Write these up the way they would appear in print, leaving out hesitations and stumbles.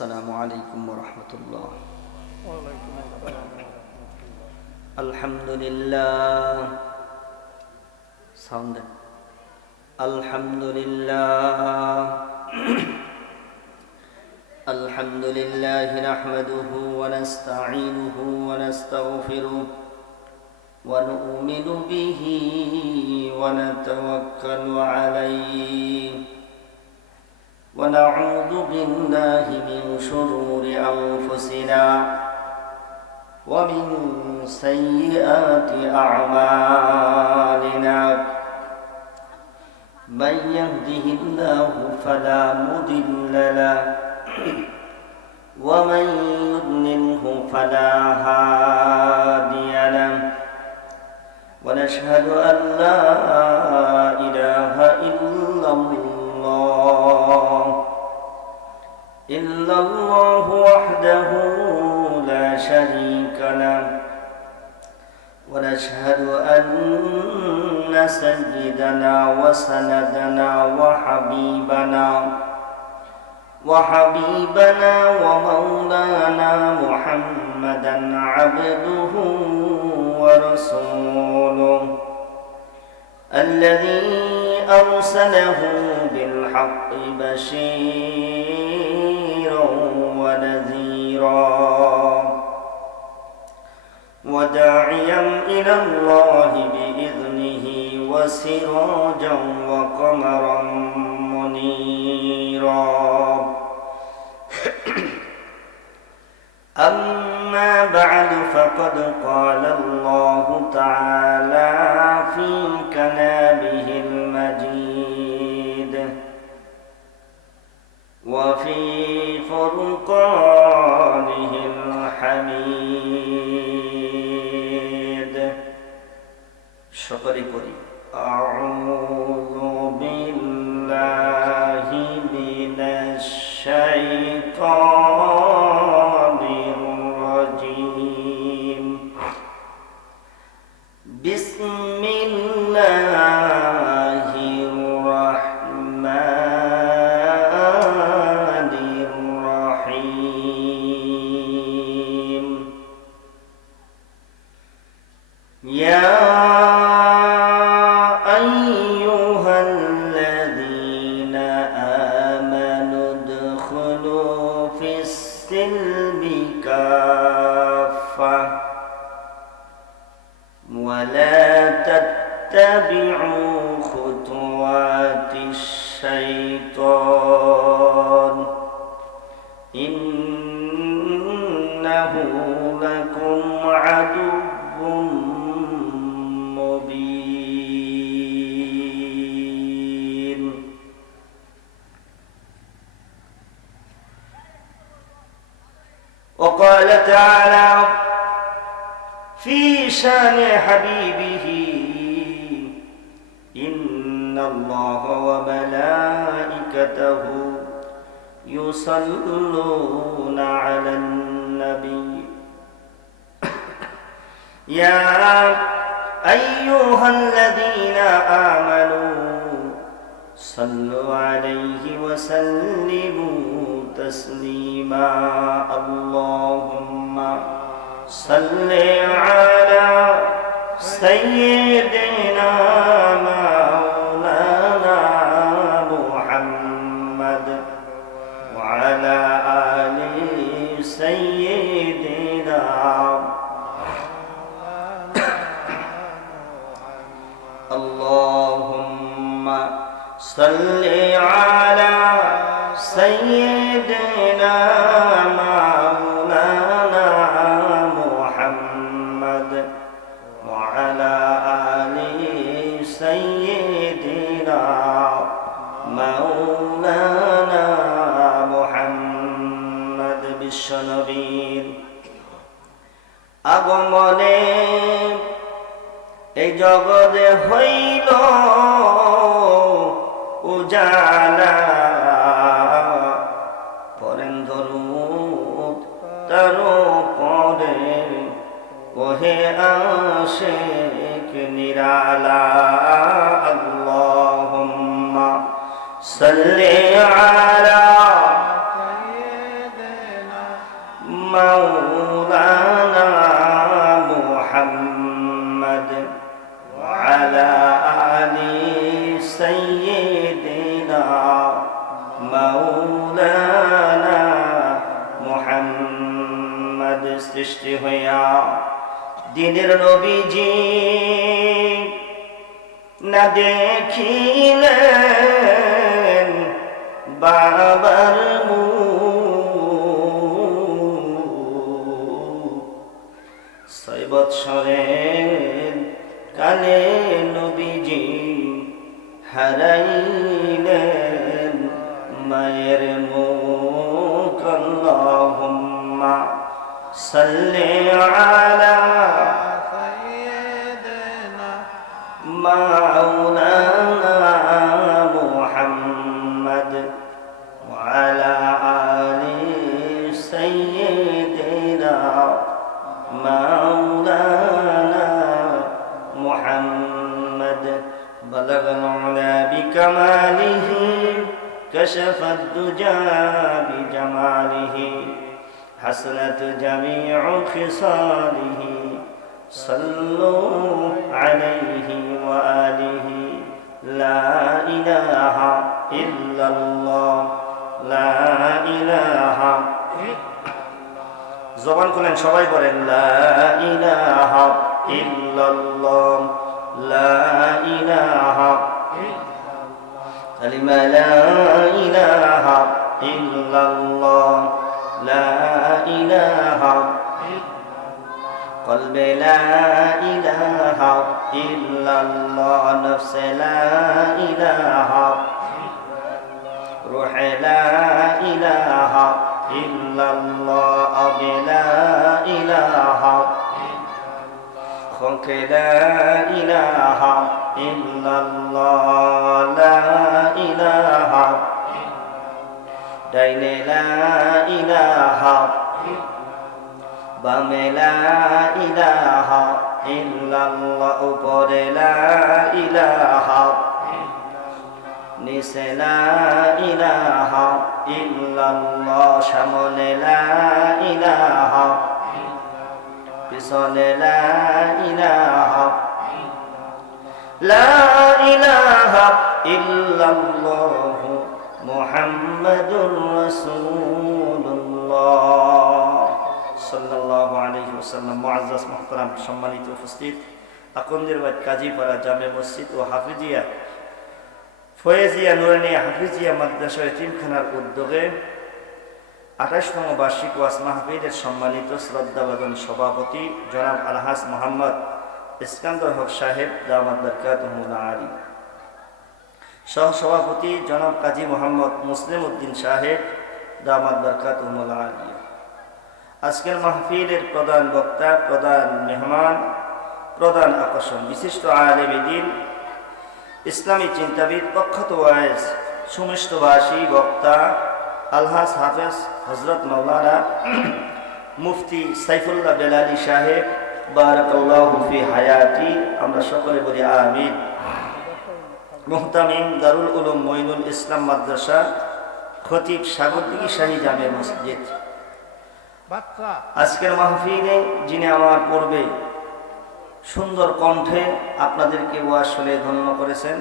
السلام عليكم ورحمة الله. وعليكم السلام ورحمة الله. الحمد لله. Sound. الحمد لله. الحمد لله نحمده ونستعينه ونستغفره ونؤمن به ونتوكل عليه ونعوذ بالله من شرور أنفسنا ومن سيئات أعمالنا من يهده الله فلا مضل له ومن يضلله فلا هادي له ونشهد أن لا إله إلا الله وحده لا شريك له ونشهد أن سيدنا وسندنا وحبيبنا ومولانا محمدا عبده ورسوله الذي أرسله بالحق بشيرا ونذيرا وداعيا إلى الله بإذنه وسراجا وقمرا منيرا أما بعد فقد قال الله تعالى في كلامه المجيد وفي فرقانه الحميد شكري كريم أعوذ بالله من الشيطان الرجيم بسم الله الرحمن الرحيم يا أيها الذين آمنوا ادخلوا في السلم كافة ولا تتبعوا خطوات الشيطان إنه لكم عدو مبين. وقال تعالى في شان حبيبه إن الله وملائكته يصلون على النبي يا أيها الذين آمنوا صلوا عليه وسلموا تسليما اللهم صل على سيدنا مولانا محمد وعلى آل سيدنا اللهم صل على سيدنا مولانا محمد وعلى آل سيدنا مولانا محمد বিশ্বনবীর আগমনে এই জগতে হইল উজালা পরেন দরুদ তার পরে ওহে আশিক নিরালা আল্লাহুম্মা সাল্লি আলা مولانا محمد وعلى آل سيدنا مولانا محمد সৃষ্টি হইয়া দিনের নবীজি না দেখিলেন বাবার ছয় বৎসরের কালে নবীজি হারাইলেন মায়ের মুখ আল্লাহুম্মা সাল্লি আলা সাইয়্যিদিনা মাওলানা মুহাম্মদ ওয়া আলা আলি সাইয়্যিদিনা مولانا محمد بلغ العلا بكماله كشف الدجى بجماله حسنت جميع خصاله صلوا عليه وآله لا إله إلا الله لا إله জবান খুলেন সবাই বলেন লা ইলাহা ইল্লাল্লাহ লা ইলাহা কালিমা লা ইলাহা ইল্লাল্লাহ লা ইলাহা কলবে লা ইলাহা ইল্লাল্লাহ নফসে লা ইলাহা রূহে লা ইলাহা ইল্লাল্লাহ আবে লা ইলাহা খলকে লা ইলাহা ইল্লাল্লাহ লা ইলাহা ডাইনে লা ইলাহা বামে লা ইলাহা ইল্লাল্লাহ উপরে লা ইলাহা নিচে লা ইলাহা ইল্লাল্লাহ সামনে লা ইলাহা পিছনে লা ইলাহা লা ইলাহা ইল্লাল্লাহ মুহাম্মাদুর রাসূলুল্লাহ সাল্লাল্লাহু আলাইহি ওয়াসাল্লাম। মুআজ্জাজ মুহতারাম সম্মানিত উপস্থিত, আকন্দিরবাদ কাজীপাড়া জামে মসজিদ ও হাফিজিয়া ফয়েজিয়া নুরানিয়া হাফিজিয়া মাদ্রাসা এতিমখানার উদ্যোগে ২৮তম বার্ষিক ওয়াজ মাহফিলের সম্মানিত শ্রদ্ধাভাজন সভাপতি জনাব আলহাজ মোহাম্মদ ইস্কান্দর হক সাহেব দামাত বরকাতুহুল আলী, সহসভাপতি জনাব কাজী মোহাম্মদ মুসলিম উদ্দিন সাহেব দামাত বরকাতুহুল আলী। আজকের মাহফিলের প্রধান বক্তা, প্রধান মেহমান, প্রধান আকর্ষণ বিশিষ্ট আলেম দ্বীন, ইসলামী চিন্তাবিদ, প্রখ্যাত ওয়াইজ, সুমিষ্টভাষী বক্তা আলহাজ হাফেজ হযরত মাওলানা মুফতি সাইফুল্লাহ বেলালী সাহেব বারাকাল্লাহু ফি হায়াতি, আমরা সকলে বলি আমিন। মুহতামিম দারুল উলুম মঈনুল ইসলাম মাদ্রাসা, খতিব সাগরদিঘি শাহী জামে মসজিদ। আজকের মাহফিলে যিনি আমার পূর্বে সুন্দর কণ্ঠে আপনাদেরকে ওয়াজ শুনে ধন্য করেছেন,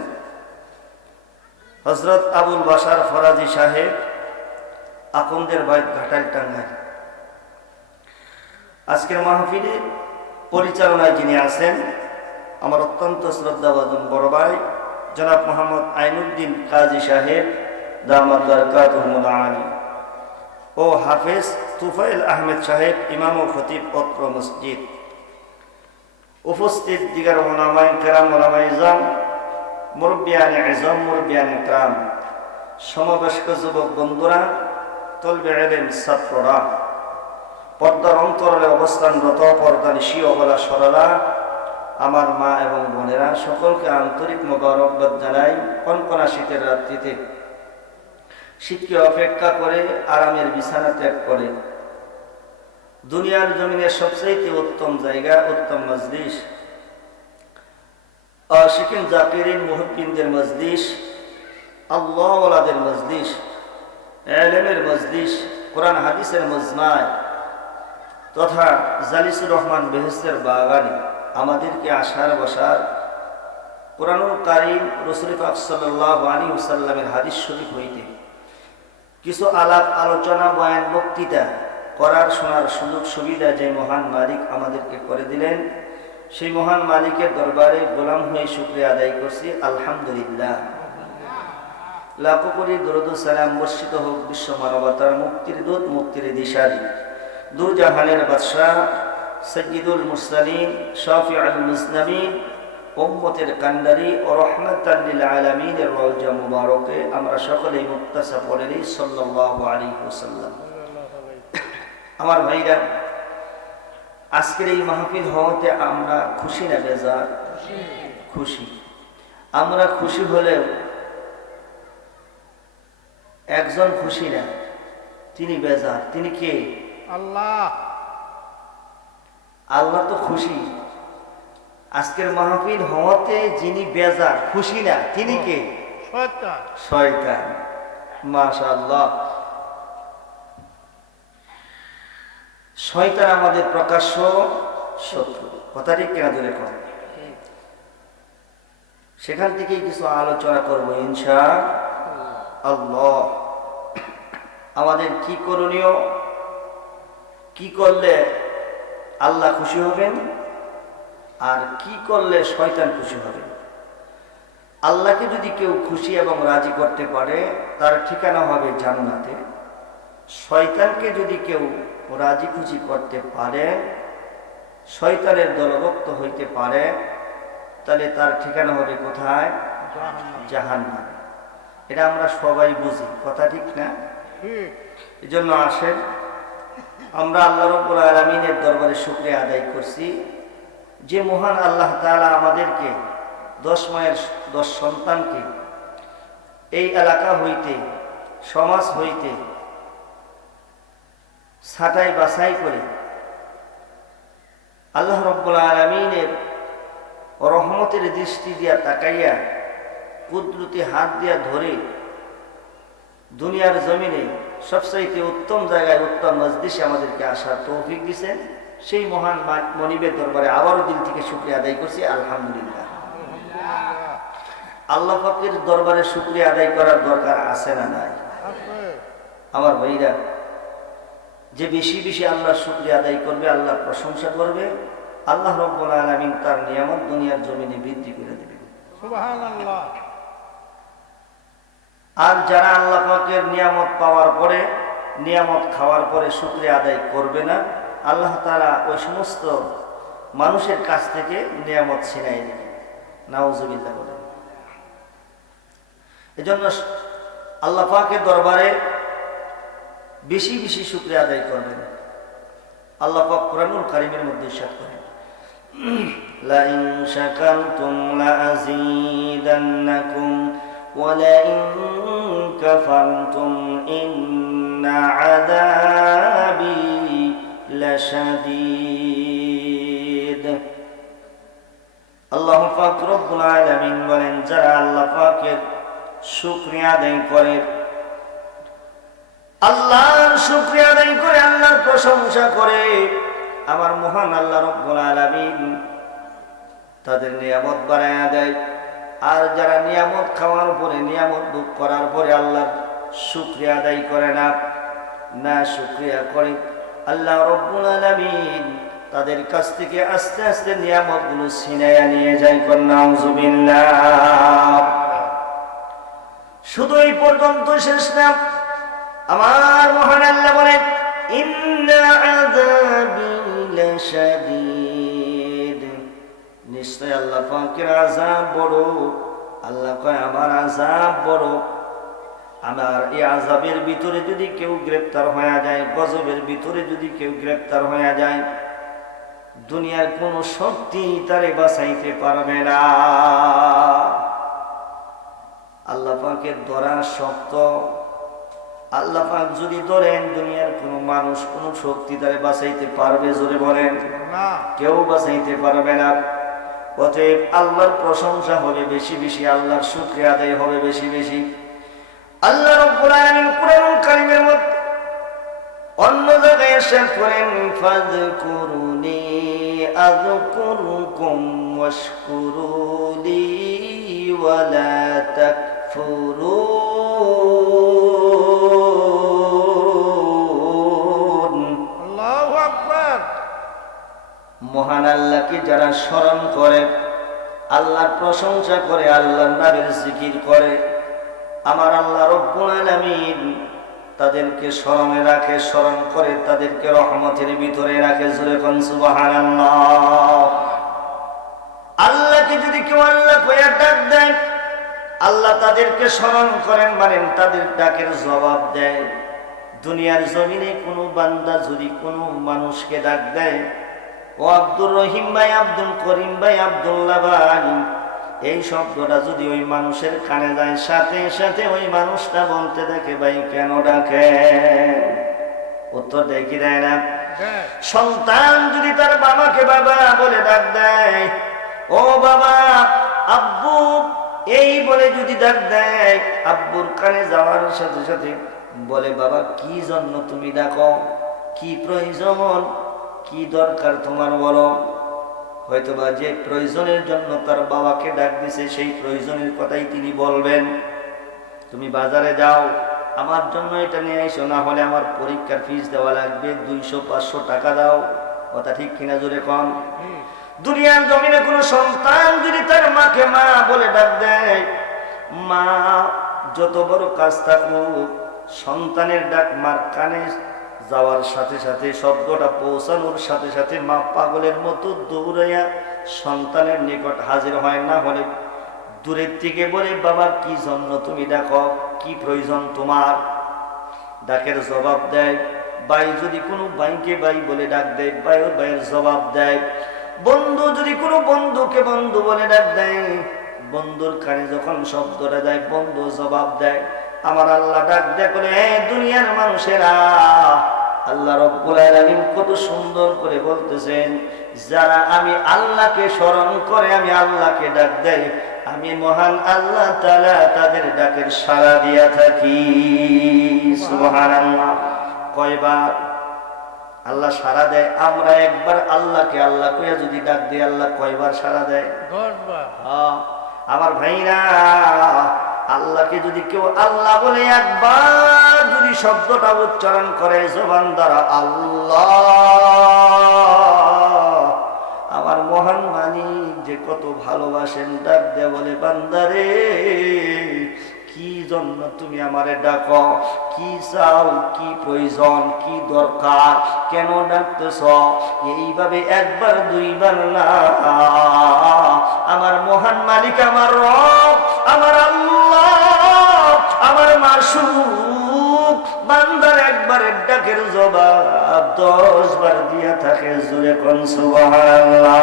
হযরত আবুল বাশার ফরাজি সাহেব, আকন্দের বাইত ঘাটাল টাঙ্গাইল। আজকের মাহফিলে পরিচালনায় যিনি আছেন আমার অত্যন্ত শ্রদ্ধাভাজন বড় ভাই জনাব মোহাম্মদ আইনুদ্দিন কাজী সাহেব দামাত বরকাতুহুল আলী ও হাফেজ তুফাইল আহমেদ সাহেব, ইমাম ও খতিব অত্র মসজিদ। উপস্থিত দিগার উলামায়ে কেরাম, উলামায়ে ইজম, মুরব্বিয়ানে ইজম, মুরব্বিয়ানে কেরাম, সমবয়স্ক যুবক বন্ধুরা, তলবে ইলম ছাত্ররা, পর্দার অন্তরালে অবস্থানরত পর্দানিশী অবলা সরলা আমার মা এবং বোনেরা, সকলকে আন্তরিক মোবারকবাদ জানাই। কনকনা শীতের রাত্রিতে শীতকে অপেক্ষা করে আরামের বিছানা ত্যাগ করে দুনিয়ার জমিনের সবচেয়ে উত্তম জায়গা, উত্তম মজলিস, আশিকিন জাকিরিন মুহিব্বিনদের মজলিস, আল্লাহ ওয়ালাদের মজলিস, ইলমের মজলিস, কোরআন হাদিসের মজমায় তথা জালিসুর রহমান বেহেশতের বাগানে আমাদেরকে আসার বসার কোরআনুল কারীম রাসূল পাক সাল্লাল্লাহু আলাইহি ওয়াসাল্লামের হাদিস শরীফ হইতে কিছু আলাপ আলোচনা বয়ান বক্তৃতা করার শোনার সুযোগ সুবিধা যে মহান মালিক আমাদেরকে করে দিলেন, সেই মহান মালিকের দরবারে গোলাম হয়ে শুকরিয়া আদায় করছি। আলহামদুলিল্লাহ। লাখো কোটি দরুদ ও সালাম বর্ষিত হোক বিশ্ব মানবতার মুক্তির দূত, মুক্তির দিশারি, দু জাহানের বাদশাহ সাইয়্যিদুল মুরসালিন শাফিউল মুজনাবিন উম্মতের কান্ডারি ও রহমাতাল লিল আলামিনের রওজা মুবারকে আমরা সকলেই মুক্তাসা পড়েছি সাল্লাল্লাহু আলাইহি ওয়াসাল্লাম। আমার ভাইরা, আজকের এই মাহফিল হওয়াতে আমরা খুশি না বেজার? খুশি। আমরা খুশি হলেও একজন খুশি না, তিনি বেজার। তিনি কে? আল্লাহ। আল্লাহ তো খুশি। আজকের মাহফিল হওয়াতে যিনি বেজার, খুশি না, তিনি কে? শয়তান। শয়তান। মাশাআল্লাহ। শয়তান আমাদের প্রকাশ্য শত্রু। কথা ঠিক কেনা ধরে কর। সেখান থেকেই কিছু আলোচনা করবো ইনশাআল্লাহ। আমাদের কি করণীয়, কি করলে আল্লাহ খুশি হবেন, আর কি করলে শয়তান খুশি হবে। আল্লাহকে যদি কেউ খুশি এবং রাজি করতে পারে তার ঠিকানা হবে জান্নাতে। শয়তানকে যদি কেউ রাজি খুশি করতে পারে, শয়তানের দলভুক্ত হইতে পারে, তাহলে তার ঠিকানা হবে কোথায়? জাহান্নামে। এটা আমরা সবাই বুঝি। কথা ঠিক না? এই জন্য আসেন আমরা আল্লাহ রাব্বুল আলামিনের দরবারে শুকরিয়া আদায় করছি যে মহান আল্লাহ তাআলা আমাদেরকে 10 মায়ের 10 সন্তানকে এই এলাকা হইতে, সমাজ হইতে ছাঁটাই বাছাই করে আল্লাহ রাব্বুল আলামিনের রহমতের দৃষ্টি দিয়া তাকাইয়া কুদরতি হাত দিয়া ধরে দুনিয়ার জমিনে সবচাইতে উত্তম জায়গায়, উত্তম মজলিসে আমাদেরকে আসার তৌফিক দিয়েছেন। সেই মহান মনিবের দরবারে আবারও দিল থেকে শুকরিয়া আদায় করছি। আলহামদুলিল্লাহ। আল্লাহ পাকের দরবারে শুকরিয়া আদায় করার দরকার আছে না নাই? আমার ভাইরা, যে বেশি বেশি আল্লাহর শুকরিয়া আদায় করবে, আল্লাহর প্রশংসা করবে, আল্লাহ রাব্বুল আলামিন তার নিয়ামত দুনিয়ার জমিনে বৃদ্ধি করে দেবেন। সুবহানাল্লাহ। আর যারা আল্লাহ পাকের নিয়ামত পাওয়ার পরে, নিয়ামত খাওয়ার পরে শুকরিয়া আদায় করবে না, আল্লাহ তাআলা ওই সমস্ত মানুষের কাছ থেকে নিয়ামত ছিনাই নেবে। নাউজুবিল্লাহ বলেন। এজন্য আল্লাহ পাকের দরবারে বেশি বেশি শুকরিয়া আদায় করবেন। আল্লাহ পাক কোরআনুল কারীমের মধ্যে ইরশাদ করেন, লা ইন শাকারতুম লা আযীদান্নাকুম ওয়া লা ইন কাফারতুম ইন্না আযাবি লাশাদীদ। আল্লাহ পাক রব্বুল আলামিন বলেন, যারা আল্লাহ পাকের শুকরিয়া আদায় করে, আল্লাহর শুকরিয়া আদায় করে, আল্লাহর প্রশংসা করে, আমার মহান আল্লাহ রব্বুল আলামিন তাদের নিয়ামত বাড়ায়া দেয়। আর যারা নিয়ামত খাওয়ার পরে, নিয়ামত ভোগ করার পরে আল্লাহর শুকরিয়া আদায় করে না, না শুকরিয়া করে, আল্লাহ রব্বুল আলামিন তাদের কাছ থেকে আস্তে আস্তে নিয়ামতগুলো ছিনাইয়া নিয়ে যায়। নাউজুবিল্লাহ। শুধু এই পর্যন্ত শেষ না, আমার মহান আল্লাহ বলেন, ইন্না আযাবি লাশাদীদ। নিশ্চয় আল্লাহ পাকের আযাব বড়। আল্লাহ কয়, আমার আযাব বড়। আমার এই আযাবের ভিতরে যদি কেউ গ্রেফতার হয়ে যায়, গজবের ভিতরে যদি কেউ গ্রেফতার হয়ে যায়, দুনিয়ার কোন শক্তি তারে বাঁচাইতে পারবে না। আল্লাহ পাকের ধরা শক্ত। আল্লাহ পাক যদি ধরেন, দুনিয়ার কোন মানুষ, কোন শক্তি তারে বাঁচাইতে পারবে? জোরে বলেন না, কেউ বাঁচাইতে পারবে না। অতএব আল্লাহর প্রশংসা হবে বেশি বেশি, আল্লাহর শুকরিয়া আদায় হবে বেশি বেশি। আল্লাহ রাব্বুল আলামিন কোরআনুল কারীমের মধ্যে অন্য জায়গায় ارشاد করেন ফাযকুরুনি আযকুরকুম ওয়াশকুরুলি ওয়ালা তাকফুরুন। আল্লাহু আকবার। মহান আল্লাহকে যারা স্মরণ করে, আল্লাহর প্রশংসা করে, আল্লাহর নামের জিকির করে, আমার আল্লাহ রব্বুল আলামিন তাদেরকে স্মরণে রাখে, স্মরণ করে তাদেরকে রহমতের ভিতরে রাখে। জোরে কোন সুবহানাল্লাহ। আল্লাহকে যদি কেউ আল্লাহ কইয়া ডাক দেয়, আল্লাহ তাদেরকে স্মরণ করেন, মানেন তাদের ডাকের জবাব দেয়। দুনিয়ার জমিনে কোনো বান্দা যদি কোনো মানুষকে ডাক দেয়, ও আব্দুর রহিম ভাই, আব্দুল করিম ভাই, আব্দুল্লাহ ভাই, এই শব্দটা যদি ওই মানুষের কানে যায়, সাথে সাথে ওই মানুষটা বলতে দেখে, ভাই কেন ডাকে? উত্তর দেয় কি দেয় না? সন্তান যদি তার বাবাকে বাবা বলে ডাক দেয়, ও বাবা, আব্বু এই বলে যদি ডাক দেয়, আব্বুর কানে যাওয়ার সাথে সাথে বলে, বাবা কি জন্য তুমি ডাকো? কি প্রয়োজন? কি দরকার তোমার বলো? হয়তোবা যে প্রয়োজনের জন্য তার বাবাকে ডাক দিছে, সেই প্রয়োজনের কথাই তিনি বলবেন। তুমি বাজারে যাও, আমার জন্য এটা নিয়ে এসো, না হলে আমার পরীক্ষার ফিস দেওয়া লাগবে, 200-500 টাকা দাও। কথা ঠিক কিনা? জোরে কন। দুনিয়ার জমিনে কোনো সন্তান যদি তার মাকে মা বলে ডাক দেয়, মা যত বড় কাজ থাকুক, সন্তানের ডাক মার কানে যাওয়ার সাথে সাথে, শব্দটা পৌঁছানোর সাথে সাথে মা পাগলের মতো দৌড়াইয়া সন্তানের নিকট হাজির হয়, না হলে দূরের থেকে বলে, বাবা কি জন্য তুমি ডাকো? কি প্রয়োজন তোমার? ডাকের জবাব দেয়। ভাই যদি কোনো ভাইকে ভাই বলে ডাক দেয়, ভাইও ভাইয়ের জবাব দেয়। বন্ধু যদি কোনো বন্ধুকে বন্ধু বলে ডাক দেয়, বন্ধুর কানে যখন শব্দটা যায়, বন্ধু জবাব দেয়। আমার আল্লাহ ডাক দেয় বলে, হে দুনিয়ার মানুষেরা, আল্লাহ রব্বুল আলামিন কত সুন্দর করে বলতেছেন, যারা আমি আল্লাহকে স্মরণ করে, আমি আল্লাহকে ডাক দেয়, আমি মহান আল্লাহ তাআলা তাদের ডাকের সাড়া দিয়া থাকি। সুবহানাল্লাহ। কয়বার আল্লাহ সাড়া দেয়? আমরা একবার আল্লাহকে আল্লাহ কইয়া যদি ডাক দিই, আল্লাহ কয়বার সাড়া দেয়? 10 বার। আমার ভাইরা, আল্লাহকে যদি কেউ আল্লাহ বলে একবার যদি শব্দটা উচ্চারণ করে জবান দ্বারা, আল্লাহ, আমার মহান মালিক যে কত ভালোবাসেন, ডাক দেয়া বলে, বান্দারে কি জন্য তুমি আমারে ডাকো? কি চাও? কি প্রয়োজন? কি দরকার? কেন ডাকতেছ? এইভাবে একবার দুইবার না, আমার মহান মালিক, আমার রব, আমার আল্লাহ, আমার মাসুক বান্দার একবারের ডাকের জবাব 10 বার দিয়া থাকে। জোরে কোন সুবহানাল্লাহ।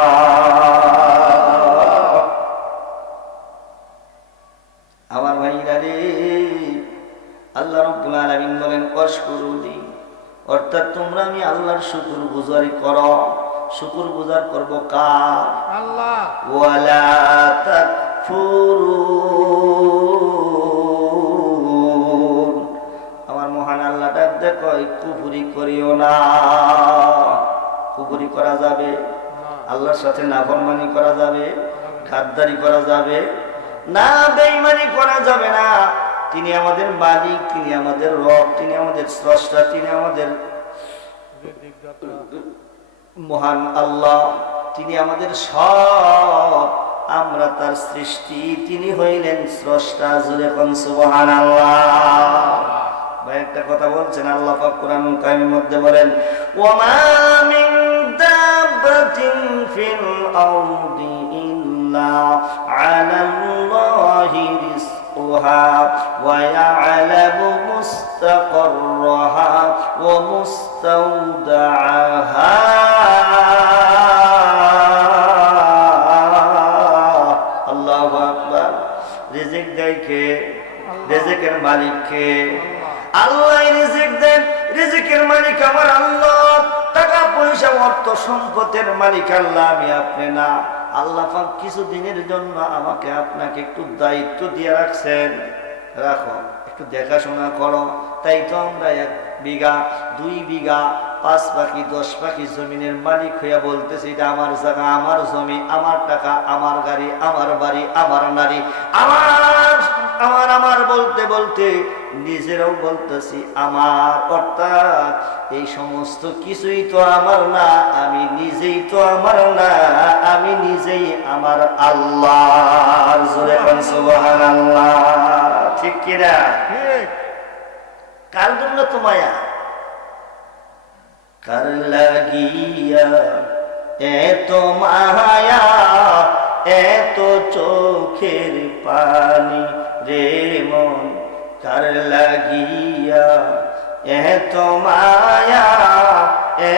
আমার ভাইরা রে, আল্লাহ রাব্বুল আলামিন বলেন, ওয়াশকুরুলি, অর্থাৎ তোমরা আমি আল্লাহর শুকর গুজারি করো। শুকর গুজার করব কার? আল্লাহ। ওয়ালা তাকফুরুন, আমার মহান আল্লাহ ডাক দে কয়, কুফরি করিও না। কুফরি করা যাবে? আল্লাহর সাথে নাফরমানি করা যাবে? গাদ্দারি করা যাবে না? বেঈমানি করা যাবে না। তিনি আমাদের মালিক, তিনি আমাদের রব, তিনি আমাদের স্রষ্টা, তিনি আমাদের মহান আল্লাহ, তিনি আমাদের সব, আমরা তার সৃষ্টি, তিনি হইলেন স্রষ্টা। জোরে কোন সুবহানাল্লাহ। ভাই একটা কথা বলছেন, আল্লাহ পাক কোরআনুল কারীমের মধ্যে বলেন, ওয়ামা মিন দাব্বাতিন ফিল আরদি ইল্লা আলাল্লাহি রিজকুহা ওয়া ইয়ালামু মুস্তাকাররাহা ওয়া মুস্তাওদাআহা। আল্লাহু আকবার। রিজিক দেয় কে? রিজিকের মালিক কে? আল্লাহ রিজিক দেন। রিজিকের মালিক আমার আল্লাহ। টাকা পয়সা অর্থ সম্পদের মালিক আল্লাহ, আমি আপনি না। আল্লাহ পাক কিছু দিনের জন্য আমাকে আপনাকে একটু দায়িত্ব দিয়ে রাখছেন, রাখো, একটু দেখাশোনা করো। তাই তো আমরা 1 বিঘা 2 বিঘা 5 পাখি 10 পাখি জমিনের মালিক হইয়া বলতেছে এটা আমার জায়গা, আমার জমি, আমার টাকা, আমার গাড়ি, আমার বাড়ি, আমার নারী, আমার আমার আমার বলতে বলতে নিজেরাও বলতেছি আমার। অর্থাৎ এই সমস্ত কিছুই তো আমার না, আমি নিজেই তো আমার না, আমি নিজেই আমার আল্লাহর। জোরে বলেন সুবহানাল্লাহ। ঠিক কিনা? ঠিক। কার জন্য তো মায়া, কার লাগিয়া এত মায়া, এত চোখের পানি রে মন, কার লাগিয়া এত মায়া,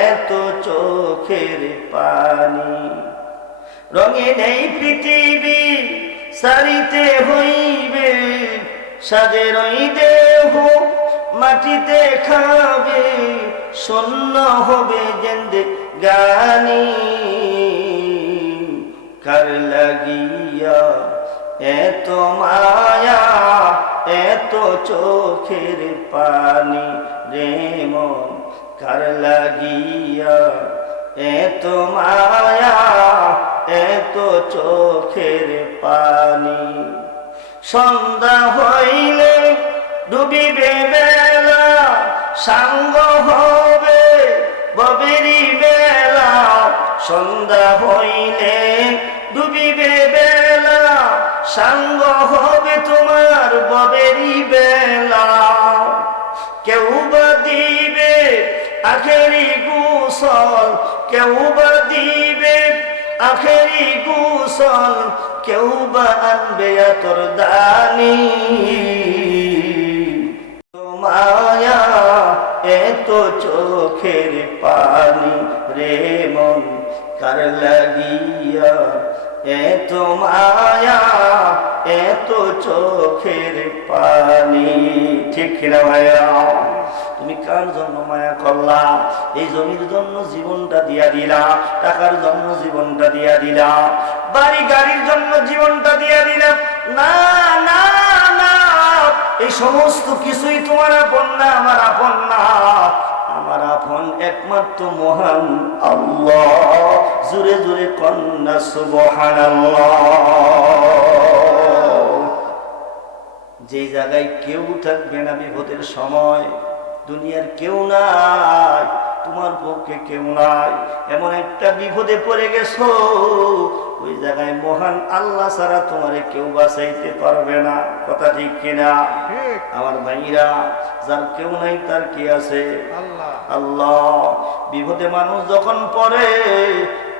এত চোখের পানি। রঙিন এই পৃথিবী সারিতে হইবে, সাজের ওই দেহ মাটিতে খাবে, শূন্য হবে জেন্দে গানি। কার লাগিয়া এত মায়া, এত চোখের পানি রে মন, কার লাগিয়া এত মায়া, এত চোখের পানি। সন্ধ্যা হইলে ডুবিবে বেলা, সাঙ্গ হবে ববেরি বেলা। সন্ধ্যা হইলে ডুবিবে বেলা, সাঙ্গ হবে তোমার ববেরি বেলা। কেউ বা দিবে আখেরি গোসল, কেউ বা দিবে আখেরি গোসল, কেউ বা আনবে আতর দানি। মায়া এত চোখের পানি রে মন, কার লাগিয়া এত মায়া, এত চোখের পানি। ঠিক কিনা ভাইয়া? তুমি কার জন্য মায়া করলা? এই জমির জন্য জীবনটা দিয়া দিলা, টাকার জন্য জীবনটা দিয়া দিলা, বাড়ি গাড়ির জন্য জীবনটা দিয়া দিলা। না না না, এই সমস্ত কিছুই তোমার আপন না, আমার আপন না। আমার আপন একমাত্র মহান আল্লাহ। জোরে জোরে কন্যা সুবহানাল্লাহ। যে জায়গায় কেউ থাকবে না বিপদের সময়, দুনিয়ার কেউ নাই, তোমার পক্ষে কেউ নাই, এমন একটা বিপদে পড়ে গেছো, ওই জায়গায় মহান আল্লাহ ছাড়া তোমারে কেউ বাঁচাইতে পারবে না। কথা ঠিক কিনা? আমার ভাইরা, যার কেউ নাই তার কি আছে? আল্লাহ। আল্লাহ। বিপদে মানুষ যখন পড়ে,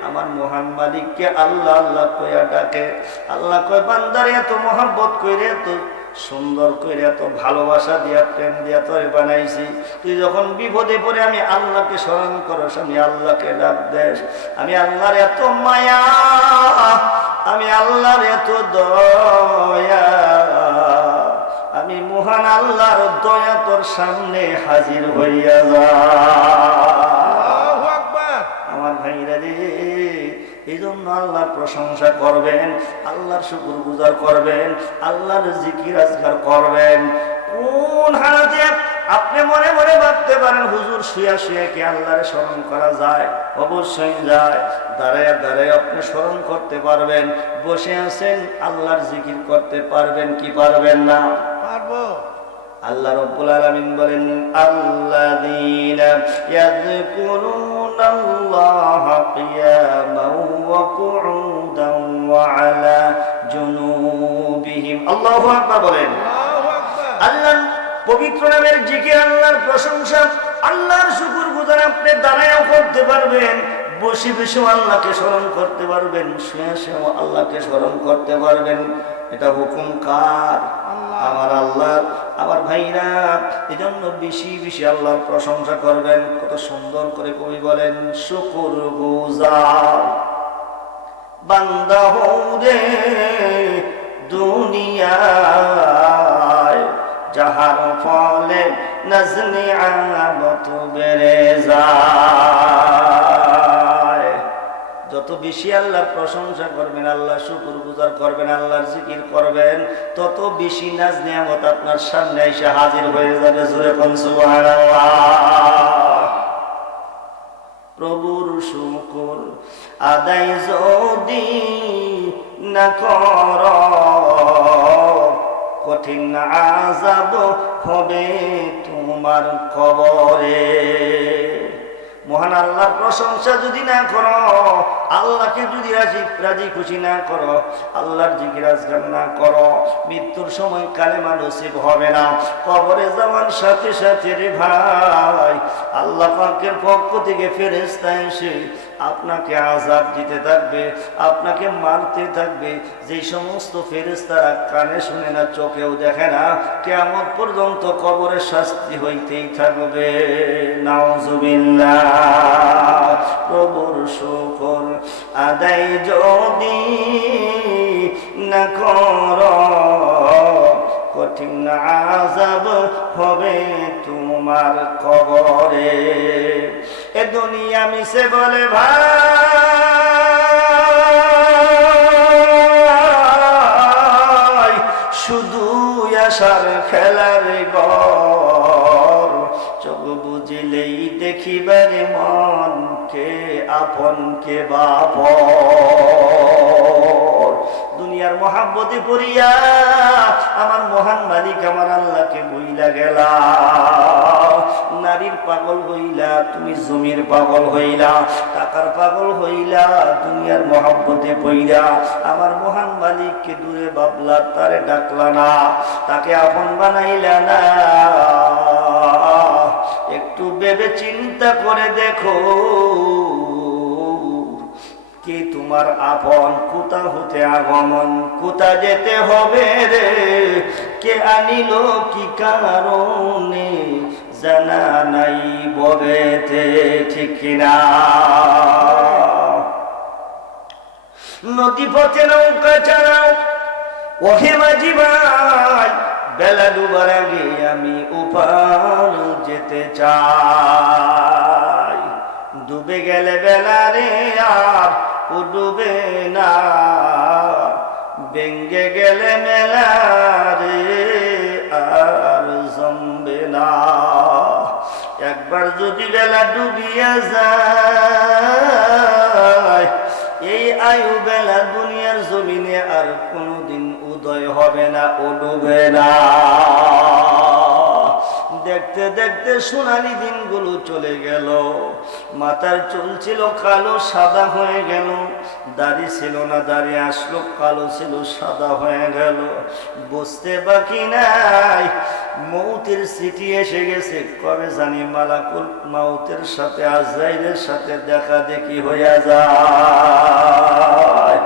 আমার মহান মালিককে আল্লাহ আল্লাহ কইয়া ডাকে। আল্লাহ কয় বান্দারে এত মহব্বত কইরে, এত সুন্দর করে, এত ভালোবাসা দিয়া, প্রেম দিয়া তোরে বানাইছি, তুই যখন বিপদে পড়ে আমি আল্লাহকে স্মরণ করস, আমি আল্লাহকে ডাক দেস, আমি আল্লাহর এত মায়া, আমি আল্লাহর এত দয়া, আমি মহান আল্লাহর দয়া তোর সামনে হাজির হইয়া যা। আল্লাহু আকবার। আমার ভাইরা রে, এই জন্য আল্লাহর প্রশংসা করবেন, আল্লাহর শুকর গুজার করবেন, আল্লাহর জিকির আজকার করবেন। কোন হালাতে আপনি মনে মনে ভাবতে পারেন হুজুর শুয়া শুয়া কি আল্লাহরে স্মরণ করা যায়? অবশ্যই যায়। দাঁড়ায় দাঁড়ায় আপনি স্মরণ করতে পারবেন, বসে আছেন আল্লাহর জিকির করতে পারবেন কি পারবেন না? পারবো। আল্লাহ রাব্বুল আলামিন বলেন, আল্লাযীনা ইয়াযকুরুনাল্লাহা কিয়ামান ওয়া কুউদান ওয়া আলা জুনুবিহিম। আল্লাহু আকবার বলেন। আল্লাহু আকবার। আল্লাহর পবিত্র নামের জিকির, আল্লাহর প্রশংসা, আল্লাহর শুকর গুজার আপনি দাঁড়ায়ও করতে পারবেন, বসে বসেও আল্লাহকে স্মরণ করতে পারবেন, শুয়ে শুয়েও আল্লাহকে স্মরণ করতে পারবেন। এটা হুকুম কার? আমার আল্লাহর। আমার ভাইরা, এজন্য বেশি বেশি আল্লাহর প্রশংসা করবেন। কত সুন্দর করে কবি বলেন, শুকর গুজার বান্দা হও রে দুনিয়ায়, যাহার ফলে নজনে আমত বেড়ে যায়। যত বেশি আল্লাহর প্রশংসা করবেন, আল্লাহ শুকর গুজার করবেন, আল্লাহর জিকির করবেন, তত বেশি নাজ নিয়ামত আপনার সামনে এসে হাজির হয়ে যাবে। জোরে কোন সুবহানাল্লাহ। প্রভুর শুকর আদায় যদি না কর, কঠিন আযাব হবে তোমার কবরে। মহান আল্লাহর প্রশংসা যদি না করো, আল্লাহকে যদি রাজি খুশি না করো, আল্লাহর জিকির আজকার না করো, মৃত্যুর সময় কালেমা নসিব হবে না। কবরে যাওয়ার সাথে সাথে রে ভাই, আল্লাহ পাকের পক্ষ থেকে ফেরেশতা এসে আপনাকে আযাব দিতে থাকবে, আপনাকে মারতে থাকবে। যে সমস্ত ফেরেশতারা কানে শুনে না, চোখেও দেখে না, কিয়ামত পর্যন্ত কবরের শাস্তি হইতেই থাকবে। নাউজুবিল্লাহ। প্রভুর শুকর আদায় যদি না কর, কঠিন আযাব হবে তোমার কবরে। এ দুনিয়া মিশে বলে ভাই, শুধু আশার খেলার ঘর, চোখ বুঝিলেই দেখিবার মন, কে আপন কে বাপর। দুনিয়ার মহাব্বতে পড়িয়া আমার মহান মালিক আমার আল্লাহকে বইলা গেলা। নারীর পাগল হইলা, তুমি জমির পাগল হইলা, টাকার পাগল হইলা, দুনিয়ার মহাব্বতে পড়িয়া আমার মহান মালিককে দূরে ভাবলা, তারে ডাকলা না, তাকে আপন বানাইলা না। একটু ভেবে চিন্তা করে দেখো, কে তোমার আপন, কোথা হতে আগমন, কোথা যেতে হবে রে, কে আনিল কি কারণে, জানা নাই ববেতে, ঠিক কিনা? নদী পথে নৌকা চালাও, ওহে মাঝি ভাই, বেলা ডুবার আগে আমি ওপার যেতে চাই। ডুবে গেলে বেলা রে আর ও ডুবে না, ভেঙ্গে গেলে মেলা রে আর জমবে না। একবার যদি বেলা ডুবিয়া যায়, এই আয়ু বেলা দুনিয়ার জমিনে আর কোনদিন উদয় হবে না, ও ডুবে না। দেখতে দেখতে সোনালি দিনগুলো চলে গেল, মাথার চুল ছিল কালো সাদা হয়ে গেল, দাড়ি ছিল না, দাড়ি আসলো কালো ছিল সাদা হয়ে গেল। বুঝতে বাকি নাই মৌতের চিঠি এসে গেছে, কবে জানি মালাকুল মাউতের সাথে আজরাইলের সাথে দেখা দেখি হইয়া যায়।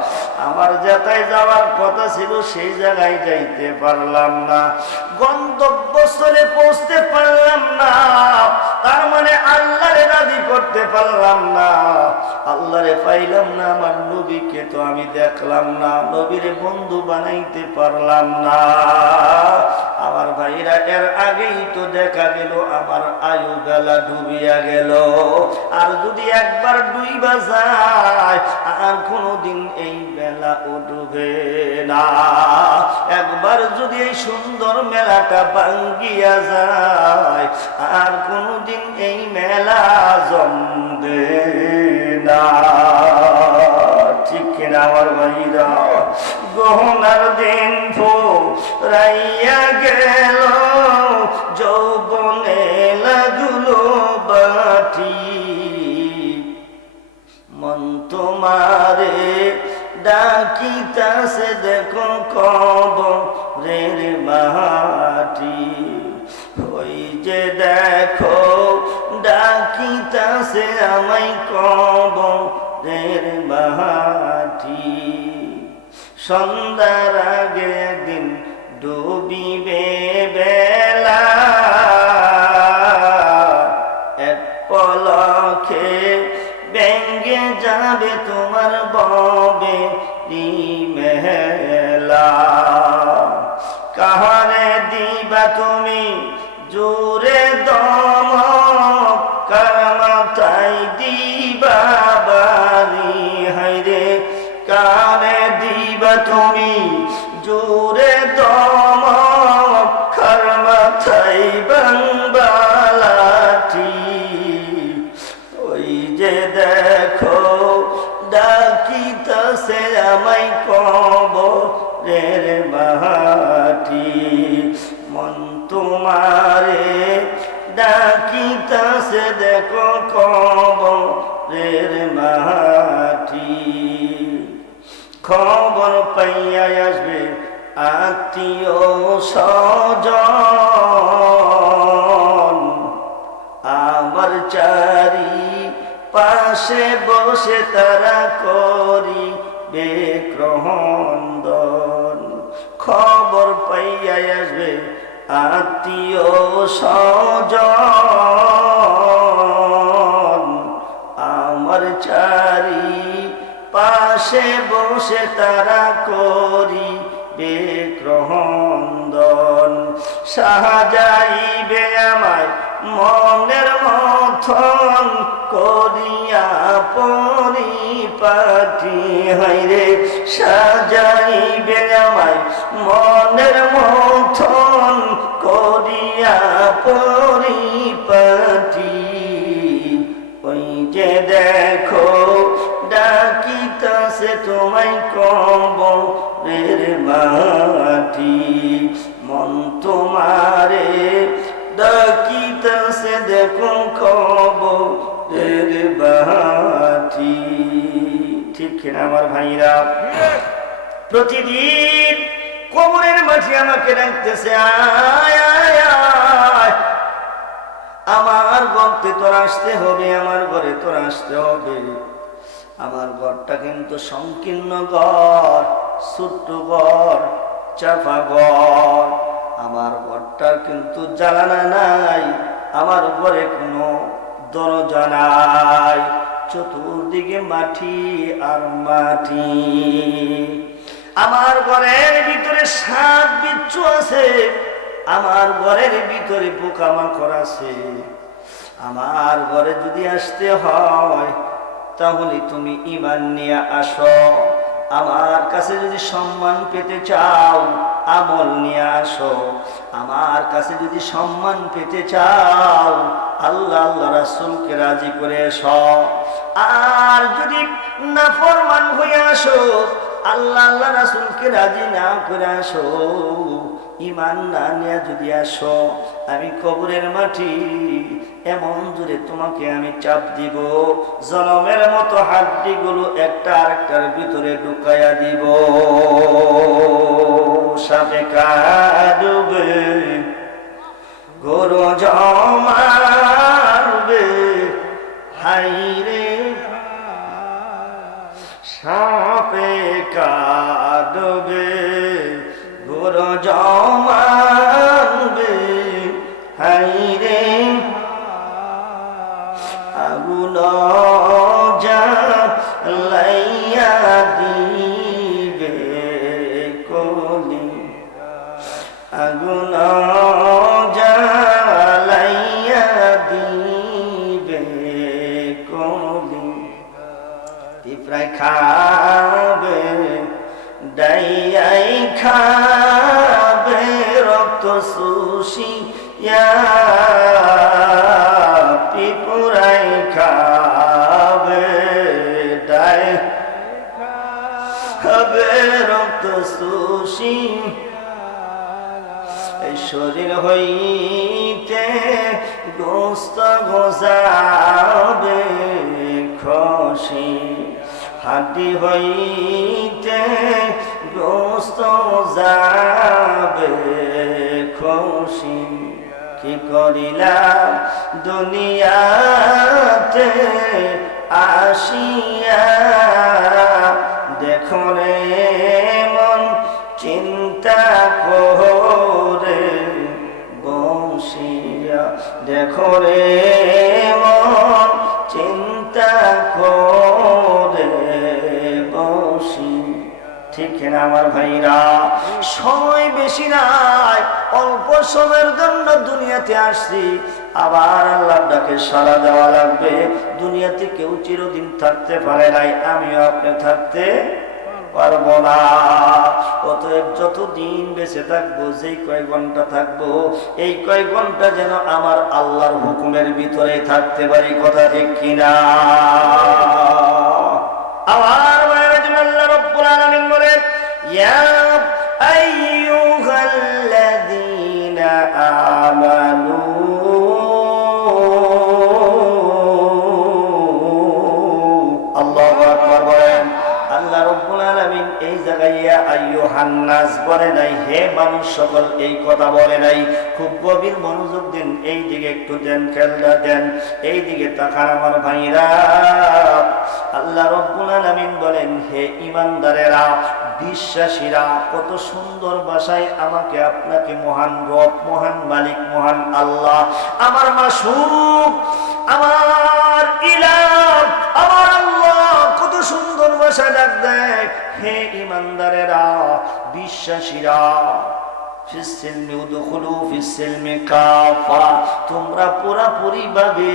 আমার যেটাই যাওয়ার কথা ছিল সেই জায়গায় যাইতে পারলাম না, গন্তব্যস্থলে পৌঁছতে পারলাম না। তার মানে আল্লাহরে রাজি করতে পারলাম না, আল্লাহরে পাইলাম না, আমার নবীকে তো আমি দেখলাম না, নবীরে বন্ধু বানাইতে পারলাম না। আমার ভাইরা, এর আগেই তো দেখা গেল আমার আয়ু বেলা ডুবিয়া গেল। আর যদি একবার ডুইবা যায়, আর কোনদিন এই বেলা ও ডুবে না। একবার যদি এই সুন্দর মেলাটা ভাঙ্গিয়া যায়, আর কোনদিন এই মেলা জমবে না, ঠিক কিনা আমার ভাইরা? গহনার দিন ফুরাইয়া গেল, যৌবনে লাগলো বাটি, মন তোমারে ডাকিতাছে দেখো কবরের মাটি। ওই যে দেখো ডাকিতাছে আমায় কবরের মাটি। সন্ধ্যার আগে একদিন ডুবিবে বেলা, এক পলকে ভেঙ্গে যাবে তোমার ববে মেলা। কাহারে দিবা তুমি জোরে দম, কার মাথায় দিবা বাড়ি, হাইরে কারে দিবা তুমি জোরে দম, কার মাথায় বাংবালাটি। ওই যে যে দেখো ডাকিতাছে আমায় কবরের মাটি, মন তোমারে ডাকিতাছে দেখো কবরের মাটি। খবর পাইয়া আসবে আত্মীয় স্বজন, আমার চারি পাশে বসে তারা করিবে ক্রন্দন। খবর পাইয়া আসবে আত্মীয় স্বজন, আমার চারি পাশে বসে তারা করিবে ক্রন্দন। সাজাইবে আমায় মনের মথন করিয়া পরিপাটি, হায়রে সাজাইবে আমায় মনের মথন করিয়া পরিপাটি। ওই যে দেখো ডাকিতাছে তোমায় কবরের মাটি, মন তোমারে ডাকিতাছে দেখো কবরের মাটি। ঠিক কিনা আমার ভাইরা? প্রতিদিন কবরের মাটি আমাকে ডাকতেছে, আয় আয় আয়, আমার ঘরতে তোর আসতে হবে, আমার ঘরে তোর আসতে হবে। আমার ঘরটা কিন্তু সংকীর্ণ ঘর, ছোট্ট ঘর, চাপা ঘর। আমার ঘরটার কিন্তু জানালা নাই, আমার ঘরে কোনো দরজা নাই, চতুর্দিকে মাটি আর মাটি। আমার ঘরের ভিতরে সাপ বিচ্ছু আছে, আমার ঘরের ভিতরে পোকামাকড় আছে। আমার ঘরে যদি আসতে হয় তাহলে তুমি ঈমান নিয়ে আসো, আমার কাছে যদি সম্মান পেতে চাও আমল নিয়ে আসো, আমার কাছে যদি সম্মান পেতে চাও আল্লাহ আল্লাহ রাসূলকে রাজি করে এসো। আর যদি নাফরমান হয়ে আসো, আল্লাহ আল্লাহ রাসূলকে রাজি না করে আসো, ঈমান না নিয়ে যদি আসো, আমি কবরের মাটি এমন জোরে তোমাকে আমি চাপ দিব, জনমের মতো হাড্ডিগুলো একটা আরেকটার ভিতরে ঢুকাইয়া দিব। সাপে কাটবে, গরু জমারবে, হাইরে সাপে কাটবে, গরু জমারবে, হাইরে আগুন জ্বালাইয়া দিবে কলি, আগুন জ্বালাইয়া দিবে কলি। পিঁপড়ায় খাবে, ডাইয়াই খাবে, রক্ত শুষিয়া পিঁপড়াই খাবে, ডাই খাবে, রক্ত শুষি। এই শরীর হইতে গোস্ত গোজাবে খসি, হাড্ডি হইতে গোস্ত যাবে খসি। কি করিলাম দুনিয়াতে আসিয়া, দেখো রে মন চিন্তা করে বসিয়া, দেখো রে মন চিন্তা করে বসি। ঠিক না আমার ভাইরা? সময় বেশি নাই, অল্প সময়ের জন্য দুনিয়াতে আসছি, আবার আল্লাহর ডাকে সাড়া দেওয়া লাগবে। দুনিয়াতে কেউ চিরদিন থাকতে পারে নাই, আমিও আপনি থাকতে পারবো না। অতএব যতদিন বেঁচে থাকবো, যেই কয় ঘন্টা থাকবো, এই কয় ঘন্টা যেন আমার আল্লাহর হুকুমের ভিতরে থাকতে পারি। কথা ঠিক কিনা? আইয়ুহান্নাস বলে নাই, হে মানুষ সকল এই কথা বলে নাই। খুব গভীর মনোযোগ দিন, এই দিকে একটু দেন, খেয়ালটা দেন, এই দিকে তাকান আমার ভাইরা। আল্লাহ রাব্বুল আলামিন বলেন, হে ঈমানদারেরা, বিশ্বাসীরা, কত সুন্দর ভাষায় আমাকে আপনাকে মহান রব, মহান মালিক, মহান আল্লাহ, আমার মাসুক, আমার ইলাহ, আমার আল্লাহ কত সুন্দর ভাষায় ডাক দেয়। হে ঈমানদারেরা, বিশ্বাসীরা, তোমরা পুরাপুরি ভাবে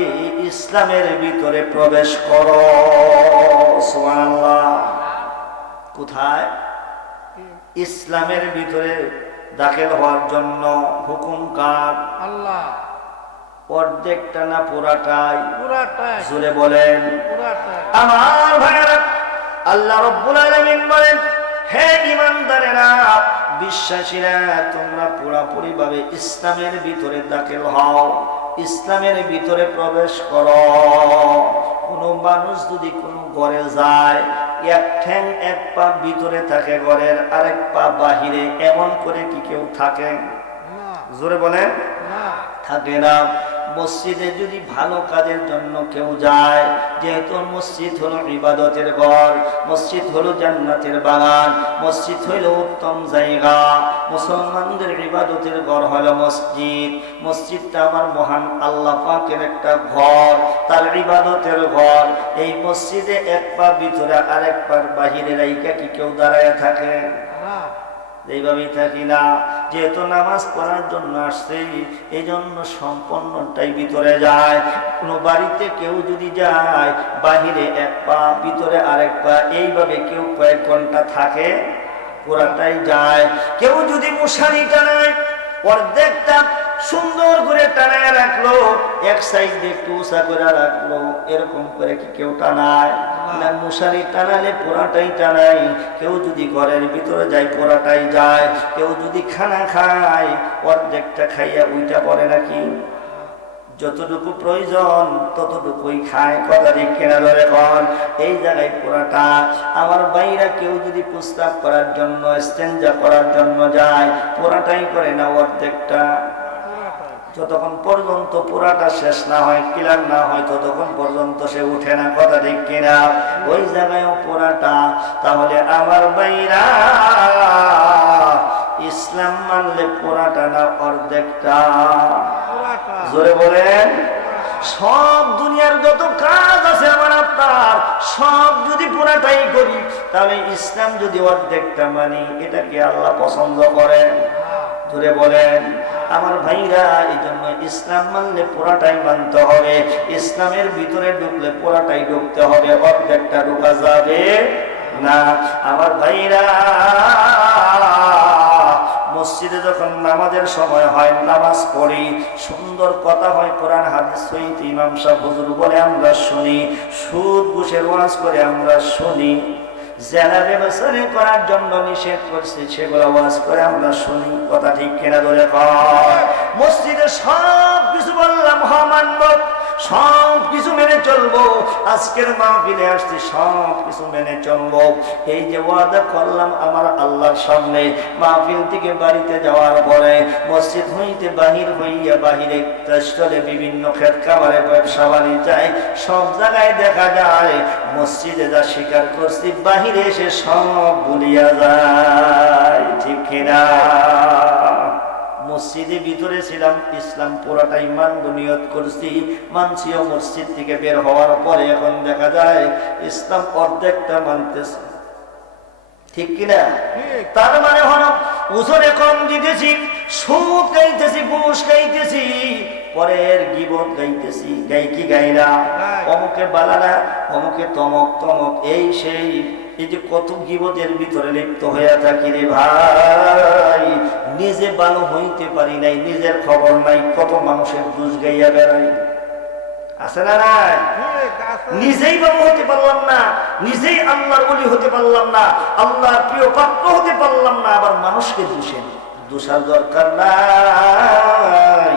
ইসলামের ভিতরে প্রবেশ করো। সুবহানাল্লাহ। কোথায়? ইসলামের ভিতরে দাখিল হওয়ার জন্য হুকুম কার? আল্লাহ। অর্ধেকটা না পুরাটাই? পুরাটাই। জোরে বলেন। পুরাটাই। আমার ভাইরা, আল্লাহ রাব্বুল আলামিন বলেন, হে ঈমানদারেরা, বিশ্বাসীরা, তোমরা পুরাপুরি ভাবে ইসলামের ভিতরে দাখিল হও, ইসলামের ভিতরে প্রবেশ করো। কোন মানুষ যদি কোনো ঘরে যায়, এক ঠ্যাং এক পা ভিতরে থাকে ঘরের, আরেক পা বাহিরে, এমন করে কি কেউ থাকে? জোরে বলেন। থাকে না। মসজিদে যদি ভালো কাজের জন্য কেউ যায়, যেহেতু মসজিদ হলো ইবাদতের ঘর, মসজিদ হলো জান্নাতের বাগান, মসজিদ হইল উত্তম জায়গা, মুসলমানদের ইবাদতের ঘর হলো মসজিদ। মসজিদটা আমার মহান আল্লাহ পাকের একটা ঘর, তার ইবাদতের ঘর। এই মসজিদে এক পা ভিতরে আরেক পা বাহিরে রাইখা কি কেউ দাঁড়ায় থাকে? এইভাবেই থাকি না। যেহেতু নামাজ পড়ার জন্য আসছে, এই জন্য সম্পূর্ণটাই ভিতরে যায়। কোনো বাড়িতে কেউ যদি যায়, বাহিরে এক পা ভিতরে আরেক পা, এইভাবে কেউ কয়েক ঘন্টা থাকে, পুরাটাই যায়। কেউ যদি মশারি টানায়, অর্ধেকটা সুন্দর করে টানায় রাখলো, এক সাইড দিয়ে একটু উঁচা করে রাখলো, এরকম করে কি কেউ টানায় না? মশারি টানালে পুরাটাই টানাই। কেউ যদি ঘরের ভিতরে যায়, পুরাটাই যায়। কেউ যদি খানা খায়, অর্ধেকটা খাইয়া উইটা পড়ে নাকি? যতটুকু প্রয়োজন ততটুকুই খায়। কথা ঠিক কিনা ধরে কন? এই জায়গায় পুরাটা। আমার বাইরা কেউ যদি প্রস্তাব করার জন্য, ইস্তেঞ্জা করার জন্য যায়, পুরাটাই করে না, অর্ধেকটা। যতক্ষণ পর্যন্ত পুরাটা শেষ না হয়, ক্লিয়ার না হয়, ততক্ষণ পর্যন্ত সে উঠে না। কথা ঠিক কিনা? ওই জায়গায়ও পুরাটা। তাহলে আমার বাইরা, ইসলাম মানলে পুরাটা না অর্ধেকটা? জোরে বলেন। সব দুনিয়ার যত কাজ আছে আমার আপনার, সব যদি পুরাটাই করি, তাহলে ইসলাম যদি অর্ধেকটা মানি, এটা কি আল্লাহ পছন্দ করেন? জোরে বলেন। আমার ভাইরা, এই জন্য ইসলাম মানলে পুরাটাই মানতে হবে। ইসলামের ভিতরে ঢুকলে পুরাটাই ঢুকতে হবে, অর্ধেকটা ঢোকা যাবে না। আমার ভাইরা, মসজিদে যখন নামাজের সময় হয়, নামাজ পড়ি, সুন্দর কথা হয়, কোরআন হাদিস সহিত ইমাম সাহেব হুজুর বলে আমরা শুনি, সুদ ঘুষের ওয়াজ করে আমরা শুনি, জেনা ব্যবচারী করার জন্য নিষেধ করছে, সেগুলো ওয়াজ করে আমরা শুনি। কথা ঠিক কিনা ধরে কয়? মসজিদে সব কিছু বললাম, মানব, সব কিছু মেনে চলবো। আজকের মাহফিলে আসছি, সব কিছু মেনে চলবো। এই যে ওয়াদা করলাম আমার আল্লাহর সামনে, মাহফিল থেকে বাড়িতে যাওয়ার পরে মসজিদ হইতে বাহির হইয়া, বাহিরে চলে বিভিন্ন ক্ষেত খাবারে ব্যবসা বাণিজ্যায়, সব জায়গায় দেখা যায় মসজিদে যা স্বীকার করছি, বাহিরে এসে সব ভুলিয়া যায়। ঠিক কিনা? মসজিদে ভিতরে ছিলাম, ইসলাম পুরাটাই মানব নিয়ত করছি, মানছিও। মসজিদ থেকে বের হওয়ার পরে এখন দেখা যায় ইসলাম অর্ধেকটা মানতেছে। ঠিক কিনা? তার মানে হলো ওজনে কম দিতেছি, সুদ গাইতেছি, ঘুষ গাইতেছি, পরের গীবত গাইতেছি। গাই কি গাই না? অমুকে বালানা, অমুকে তমক, তমক, এই সেই। এই যে কত গীবতের ভিতরে লিপ্ত হইয়া থাকি রে ভাই, নিজে ভালো হইতে পারি নাই, নিজের খবর নাই, কত মানুষের দোষ গাইয়া বেড়াই। আছে না নাই? নিজেই ভালো হতে পারলাম না, নিজেই আল্লাহর ওলি হতে পারলাম না, আল্লাহর প্রিয় পাত্র হতে পারলাম না, আবার মানুষকে দোষেন। দোষার দরকার নাই।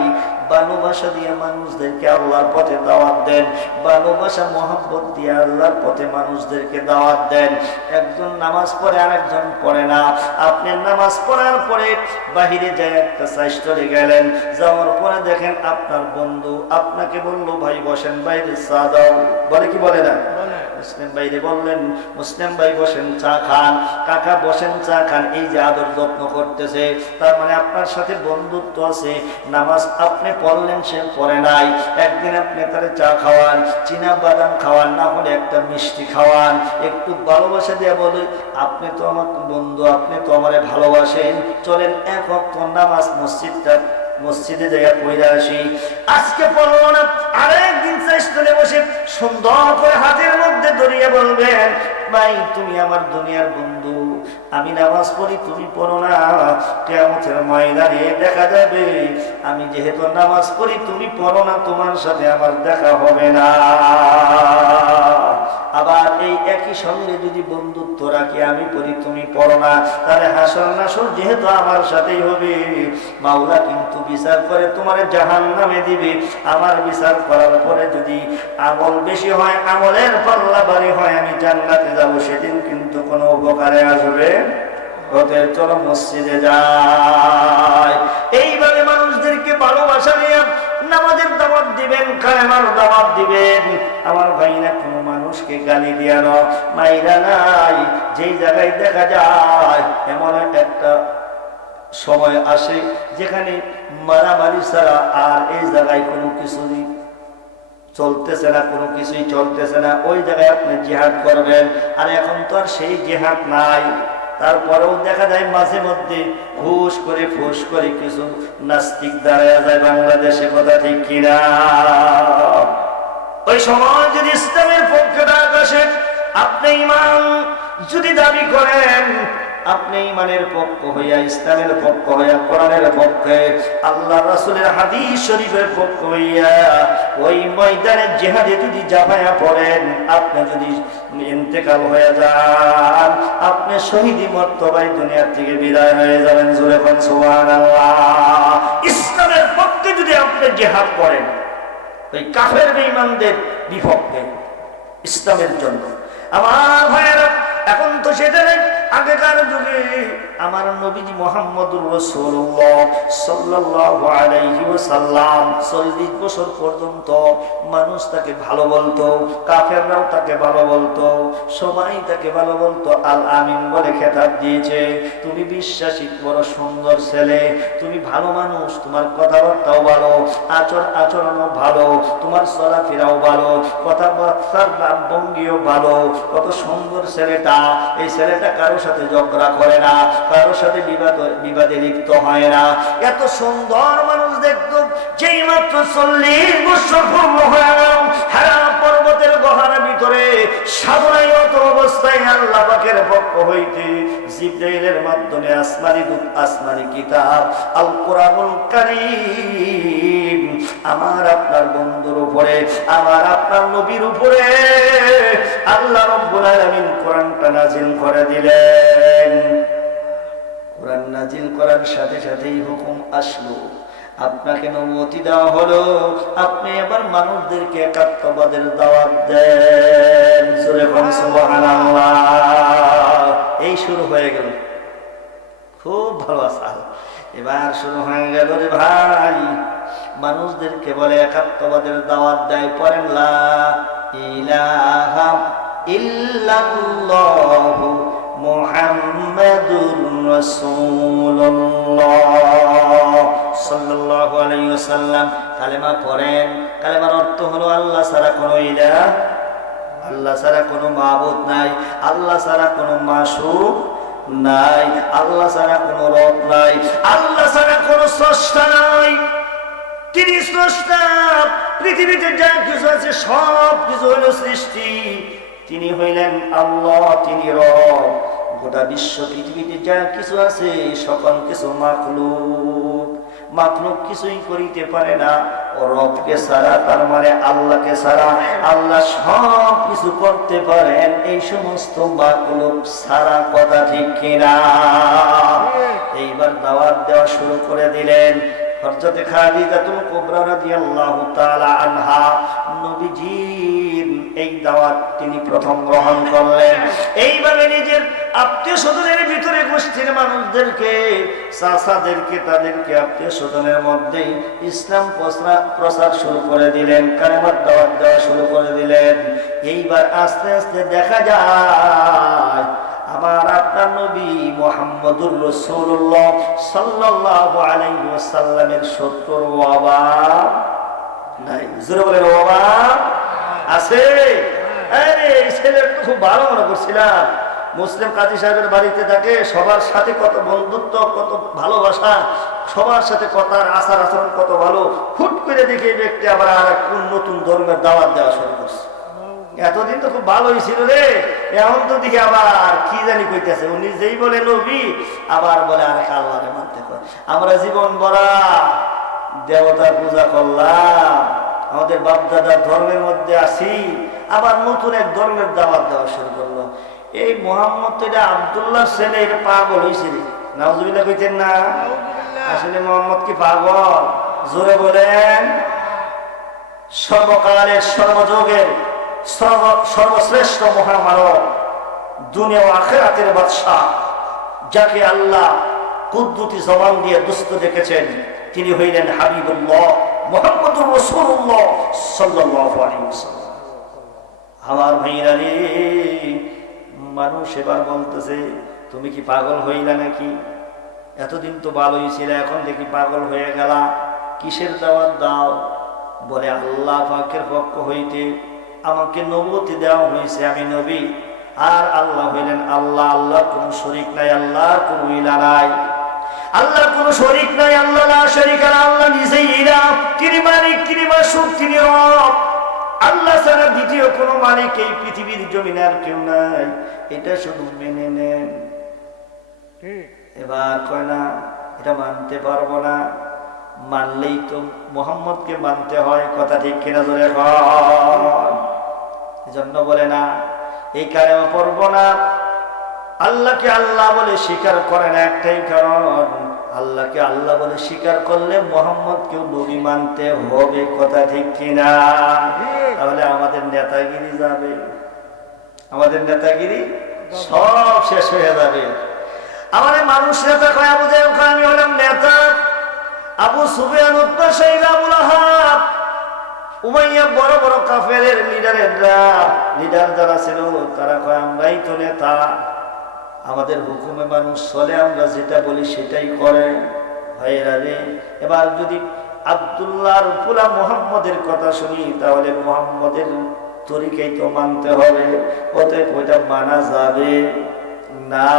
ভালোবাসা দিয়ে মানুষদেরকে আল্লাহর পথে দাওয়াত দেন, ভালোবাসা মহব্বত দিয়ে আল্লাহর পথে মানুষদেরকে দাওয়াত দেন। একজন নামাজ পড়ে আরেকজন পড়ে না, আপনি নামাজ পড়ার পরে বাহিরে যায় একটা চাইস্টরে গেলেন, যাওয়ার পরে দেখেন আপনার বন্ধু আপনাকে বললো ভাই বসেন বাইরে চা দাও, বলে কি বলে না? মুসলিম ভাইরে বললেন মুসলিম ভাই বসেন চা খান, কাকা বসেন চা খান, এই যে আদর যত্ন করতেছে, তার মানে আপনার সাথে বন্ধুত্ব আছে। নামাজ আপনি পড়লেন, সে পড়ে নাই, একদিন আপনি তারে চা খাওয়ান, চীনা বাদাম খাওয়ান, না হলে একটা মিষ্টি খাওয়ান, একটু ভালোবাসা দিয়ে বলে আপনি তো আমার বন্ধু, আপনি তো আমারে ভালোবাসেন, চলেন এক ওয়াক্ত নামাজ মসজিদে জায়গা পড়ে আসি। আজকে পড়লো না, আরেকদিন চাইস্টলে বসে সুন্দর করে হাতের মধ্যে ধরিয়ে বলবেন ভাই তুমি আমার দুনিয়ার বন্ধু, আমি নামাজ পড়ি তুমি পড়ো না, কিয়ামতের ময়দানে দেখা যাবে আমি যেহেতু নামাজ পড়ি তুমি পড়ো না, তোমার সাথে আমার দেখা হবে না। আবার এই একই সঙ্গে যদি বন্ধুত্ব রাখি, আমি পড়ি তুমি পড়ো না, তাহলে হাসর নাসর যেহেতু আমার সাথেই হবে, মাওলা কিন্তু বিচার করে তোমার জাহান্নামে দিবে। আমার বিচার করার পরে যদি আমল বেশি হয়, আমলের পাল্লা ভারী হয়, আমি জান্নাতে যাব, সেদিন কিন্তু কোনো উপকারে আসবে। ওদের চলো মসজিদে যায়। এইভাবে মানুষদেরকে ভালোবাসা নিয়ে নামাজের দাওয়াত দিবেন, কালেমার দাওয়াত দিবেন। আমার ভাইরা কোনো মানুষকে গালি দিয়ানো মাইরা নাই। যেই জায়গায় দেখা যায় এমন একটা সময় আসে যেখানে মারামারি ছাড়া আর এই জায়গায় কোনো কিছুই চলতেছে না, কোনো কিছুই চলতেছে না, ওই জায়গায় আপনি জিহাদ করবেন। আর এখন তো আর সেই জিহাদ নাই। তারপরেও দেখা যায় মাঝে মধ্যে ফুস করে কিছু নাস্তিক দাঁড়ায় যায় বাংলাদেশে, কথা ঠিক কিনা? ওই সময় যদি ইসলামের পক্ষে ডাক আসে, আপনি ঈমান যদি দাবি করেন, আপনি ঈমানের পক্ষ হইয়া, ইসলামের পক্ষ হইয়া, কোরআনের পক্ষে, আল্লাহ রাসূলের হাদিস শরীফের পক্ষ হইয়া ওই ময়দানে জিহাদে যদি জাফায়া পড়েন, আপনি যদি ইন্তেকাল হয়ে যান, আপনি শহীদি মর্তবায় দুনিয়া থেকে বিদায় হয়ে যাবেন। জোরে বলেন সুবহানাল্লাহ। ইসলামের পক্ষে যদি আপনি জিহাদ করেন, ওই কাফের বেঈমানদের বিপক্ষে ইসলামের জন্য, আমার ভাইয়েরা এখন তো সেটা নেই। আগেকার যুগে আমার নবীজি মুহাম্মদুর রাসূলুল্লাহ সাল্লাল্লাহু আলাইহি ওয়াসাল্লাম 40 বছর পর্যন্ত মানুষ তাকে ভালো বলতো, কাফেররাও তাকে ভালো বলতো, সবাই তাকে ভালো বলতো, আল আমিন বলে খেতাব দিয়েছে। তুমি বিশ্বাসী, বড় সুন্দর ছেলে, তুমি ভালো মানুষ, তোমার কথাবার্তাও ভালো, আচরণও ভালো, তোমার চলাফেরাও ভালো, কথাবার্তার ভঙ্গিও ভালো, কত সুন্দর ছেলেটা। এই ছেলেটা কারোর সাথে ঝগড়া করে না, কারোর সাথে বিবাদে লিপ্ত হয় না। এত সুন্দর মানুষ দেখতো, যেই মাত্র 40 বছর পূর্ণ হয়ে গেল, হেরা পর্বতের গহ্বরের ভিতরে সাধনায়ত অবস্থায় আল্লাহ পাকের পক্ষ হইতে জিবরাইলের মাধ্যমে আসমানি কিতাব আল কোরআনুল কারীম আমার আপনার বন্ধুর উপরে, আমার আপনার নবীর উপরে আল্লাহ রাব্বুল আলামিন কোরআনটা নাজিল করে দিলেন। কোরআন নাজিল করার সাথে সাথেই হুকুম আসলো, আপনাকে অনুমতি দেওয়া হলো, আপনি এবার মানুষদেরকে একাত্মবাদের দাওয়াত দেন। জোরে বলেন সুবহানাল্লাহ। এই শুরু হয়ে গেল, খুব ভালো আসাল। এবার শুরু হয়ে গেল রে ভাই, মানুষদেরকে বলে একাত্মবাদের দাওয়াত দেয়। পড়েন লা ইলাহা ইল্লাল্লাহু মুহাম্মাদুর রাসূলুল্লাহ সাল্লাল্লাহু আলাইহি ওয়াসাল্লাম। কালেমা পড়েন। কালেমার অর্থ হলো আল্লাহ ছাড়া কোনো ইলাহ, আল্লাহ ছাড়া কোনো মাবুদ নাই, আল্লাহ ছাড়া কোনো মাশবুক নাই, আল্লাহ ছাড়া কোনো রব নাই, আল্লাহ ছাড়া কোনো স্রষ্টা নাই। তিনি স্রষ্টা। পৃথিবীতে যা কিছু আছে সব কিছু হইল সৃষ্টি, তিনি হইলেন আল্লাহ, তিনি রব। গোটা বিশ্ব পৃথিবীতে যা কিছু আছে সকল কিছু মাখলুক। মাখলুক কিছুই করিতে পারে না ও রবকে ছাড়া, তার মানে আল্লাহকে ছাড়া। আল্লাহ সব কিছু করতে পারেন এই সমস্ত মাখলুক ছাড়া, কথা ঠিক কিনা? এইবার দাওয়াত দেওয়া শুরু করে দিলেন। হযরত খাদিজাতুল কুবরা রাদিয়াল্লাহু তাআলা আনহা নবীজির এই দাওয়াত তিনি প্রথম গ্রহণ করলেন। এইভাবে নিজের আত্মীয় স্বজনের ভিতরে গোষ্ঠীর মানুষদেরকে, চাচাদেরকে, তাদেরকে আত্মীয় স্বজনের মধ্যে ইসলাম প্রচার শুরু করে দিলেন, কালেমার দাওয়াত দেওয়া শুরু করে দিলেন। এইবার আস্তে আস্তে দেখা যায় আমার আপনার নবী মুহাম্মদুর রাসূলুল্লাহ সাল্লাল্লাহু আলাইহি ওয়াসাল্লামের শত্রুর অভাব নাই। জোরে বলেন অভাব আছে? আরে এই ছেলের তো খুব ভালো মনে করছিলাম, মুসলিম কাজী সাহেবের বাড়িতে থাকে, সবার সাথে কত বন্ধুত্ব, কত ভালোবাসা, সবার সাথে কথার আচার আচরণ কত ভালো। হুট করে দেখে এই ব্যক্তি আবার আর কোন নতুন ধর্মের দাওয়াত দেওয়া শুরু করছে। এতদিন তো খুব ভালোই ছিল রে, এখন তো দেখি আবার কি জানি কইতেছে। উনি যেই বলে নবী আবার বলে আরেক আল্লাহরে মানতে হয়। আমরা জীবন ভরা দেবতার পূজা করলাম, আমাদের বাপ দাদার ধর্মের মধ্যে আসি, আবার নতুন এক ধর্মের দাওয়াত দেওয়া শুরু করলো। এই মোহাম্মদ তো এটা আব্দুল্লাহ ছেলে, এটা পাগল হয়েছে রে। নাউজুবিল্লাহ কইতেন না? আসলে মোহাম্মদ কি পাগল? জোরে বলেন। সর্বকালের সর্বযুগের সর্বশ্রেষ্ঠ মহামানব, দুনিয়া ও আখিরাতের বাদশাহ, যাকে আল্লাহ কুদরতি জবান দিয়ে দুষ্ট দেখেছেন, তিনি হইলেন হাবিবুল্লাহ মুহাম্মদুর রাসূলুল্লাহ সাল্লাল্লাহু আলাইহি ওয়াসাল্লাম। আমার ভাইরা রে, মানুষ এবার বলতেছে তুমি কি পাগল হইলা নাকি? এতদিন তো ভালোই ছিল, এখন দেখি পাগল হয়ে গেলা, কিসের দাওয়াত দাও? বলে আল্লাহ পাকের পক্ষ হইতে আমাকে নবুয়ত দেওয়া হয়েছে, আমি নবী। আর আল্লাহ হইলেন আল্লাহ, আল্লাহর কোনো শরীক নাই, আল্লাহর কোনো ইলা নাই, আল্লাহর কোনো শরীক নাই, আল্লাহ লা শারীকা লাহু, আল্লাহ নিজেই ইলা, তিনি মালিক, তিনি মাসুক, তিনি রব। আল্লাহ ছাড়া দ্বিতীয় কোনো মালিক এই পৃথিবীর জমিনে আর কেউ নাই, এটা শুধু মেনে নেন। এবার কয় না এটা মানতে পারবো না, মানলেই তো মুহাম্মদকে মানতে হয়, কথা ঠিক কিনা জোরে কন। এজন্য বলে না এই কালেমা পড়বো না, আল্লাহকে আল্লাহ বলে স্বীকার করে না, একটাই কারণ আল্লাহকে আল্লাহ বলে স্বীকার করলে মুহাম্মদকেও নবী মানতে হবে, কথা ঠিক কিনা? তাহলে আমাদের নেতাগিরি যাবে, আমাদের নেতাগিরি সব শেষ হয়ে যাবে। আমাদের মানুষ নেতা কয়, আবু জাহেল কয় আমি হলাম নেতা, আবু সুফিয়ান, উতবা, শাইবা, আবু লাহাব, উমাইয়া, বড় বড় কাফেরের লিডার যারা ছিল তারা কয় আমরাই তো নেতা, আমাদের হুকুমে মানুষ চলে, আমরা যেটা বলি সেটাই করে। ভাইয়েরা রে, এবার যদি আব্দুল্লাহর পোলা মুহাম্মদের কথা শুনি তাহলে মুহাম্মদের তরিকাই তো মানতে হবে, অতএব ওইটা মানা যাবে না।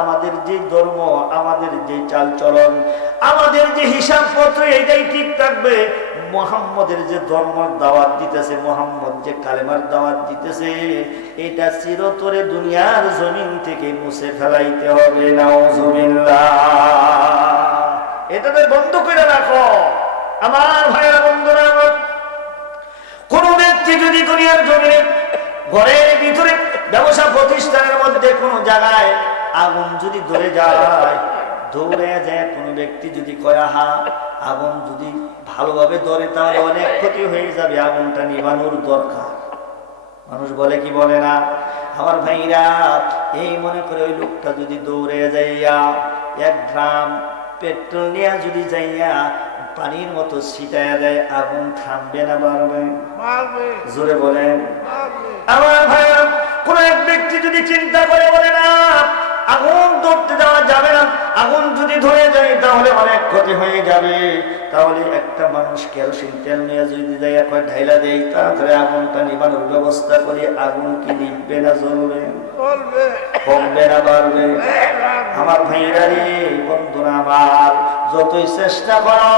আমাদের যে ধর্ম, আমাদের যে চালচলন, আমাদের যে হিসাব পত্র, এটাই ঠিক থাকবে। মুহাম্মদের যে ধর্মের দাওয়াত দিতেছে, মুহাম্মদ যে কালেমার দাওয়াত দিতেছে, এটা চিরতরে দুনিয়ার জমিন থেকে মুছে ফেলাইতে হবে। নাউজুবিল্লাহ। এটাকে বন্ধ করে রাখো আমার ভাইয়েরা, বন্ধুরা আমার। কোন ব্যক্তি যদি দুনিয়ার জমিনে ঘরের ভিতরে ব্যবসা প্রতিষ্ঠানের মধ্যে কোন জায়গায় আগুন যদি ধরে যায়, দৌড়ে যায় কোন ব্যক্তি যদি কয় আহা আগুন যদি ভালোভাবে ধরে তাহলে অনেক ক্ষতি হয়ে যাবে, আগুনটা নিভানোর দরকার। মানুষ বলে কি বলে না? আমার ভাইরা, এই মনে করে ওই লোকটা যদি দৌড়ে যাইয়া 1 ড্রাম পেট্রোল নিয়ে যদি যাইয়া পানির মতো ছিটাইয়া দেয়, আগুন থামবে না বাড়বে? জোরে বলেন। আমার ভাইরা, কোন এক ব্যক্তি যদি চিন্তা করে বলে না আগুন ধরতে দেওয়া যাবে না, আগুন যদি ধরে যায় তাহলে অনেক ক্ষতি হয়ে যাবে, তাহলে একটা মানুষ কেরোসিন তেল নিয়ে যদি যাইয়া কয় ঢাইলা দেয়, তাড়াতাড়ি আগুনটা নিবানোর ব্যবস্থা করি, আগুন কি নিববে না জ্বলবে? কমবে না বাড়বে? আমার ভাইরা রে, বন্ধুরা আমার, যতই চেষ্টা করো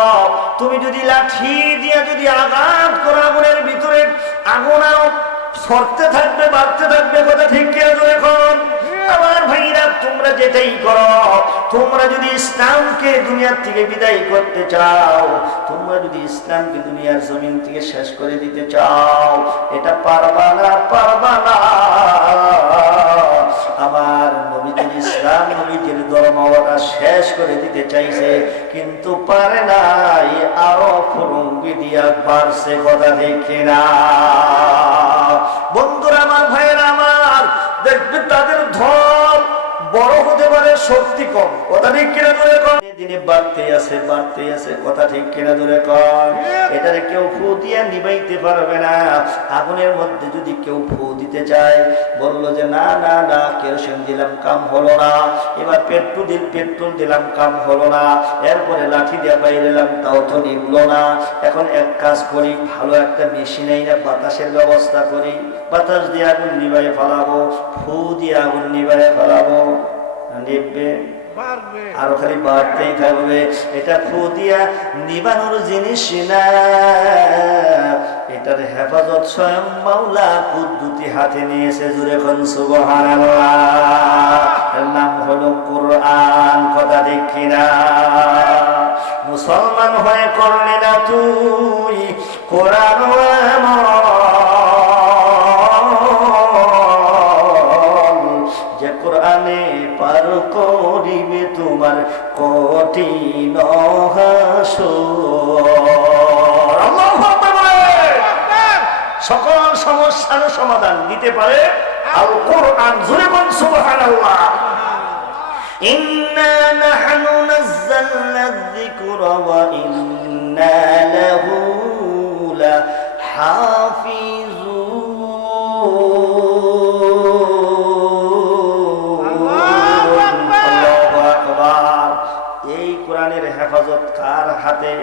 তুমি যদি লাঠি দিয়ে যদি আঘাত করো আগুনের ভিতরে, আগুন আরো সরতে থাকবে, বাড়তে থাকবে, কথা ঠিক কিনা জোরে এখন? আমার ভাইরা, তোমরা যেটাই করো, তোমরা যদি ইসলামকে দুনিয়ার থেকে বিদায় করতে চাও, তোমরা যদি ইসলামকে দুনিয়ার জমিন থেকে শেষ করে দিতে চাও, এটা পারবা না, পারবা না। আমার নবীজির ইসলাম, নবীজির ধর্ম ওরা শেষ করে দিতে চাইছে, কিন্তু পারে নাই, টুপি দিয়া বাড়ছে, কথা দেখে না। বন্ধুরা আমার, ভাইয়েরা আমার, দেখবে তাদের ধন বড় হতে পারে, শক্তি কম, কথা ঠিক কিনা ধরে কম, দিনে বাড়তে আছে, কথা ঠিক কিনা ধরে কম। এটারে কেউ ফু দিয়া নিবাইতে পারবে না। আগুনের মধ্যে যদি কেউ ফু দিতে চায়, বললো যে না না না, কেরোসিন দিলাম কাম হলো না, এবার পেট্রোল দিলাম কাম হলো না, এরপরে লাঠি দিয়ে বাইরে এলাম, তাও তো নিবলো না। এখন এক কাজ করি, ভালো একটা মেশিন আইনা বাতাসের ব্যবস্থা করি, বাতাস দিয়ে আগুন নিবাই ফেলাবো, ফু দিয়ে আগুন নিবাই ফেলাবো, নিববে? আরো খালি বাড়তেই থাকবে। এটা ফু দিয়া নিবানোর জিনিস না, এটার হেফাজত স্বয়ং মাওলা কুদ্দুতি হাতে নিয়েছে। জুড়ে কোন সুবহানাল্লাহ। এর নাম হলো কোরআন, কথা দেখি না। মুসলমান হয়ে করলি না তুই কোরআন যে কোরআনে পার করিবে তোমার কঠিন হাসর। আল্লাহু আকবার। সকল সমস্যার সমাধান দিতে পারে আল কোরআন। জোরে বল সুবহানাল্লাহ। ইন্না নাহনু নাযালনা যিকরা ওয়া ইন্না লাহু লাহাফিজুন। এই কোরআনের হেফাজত কার হাতে?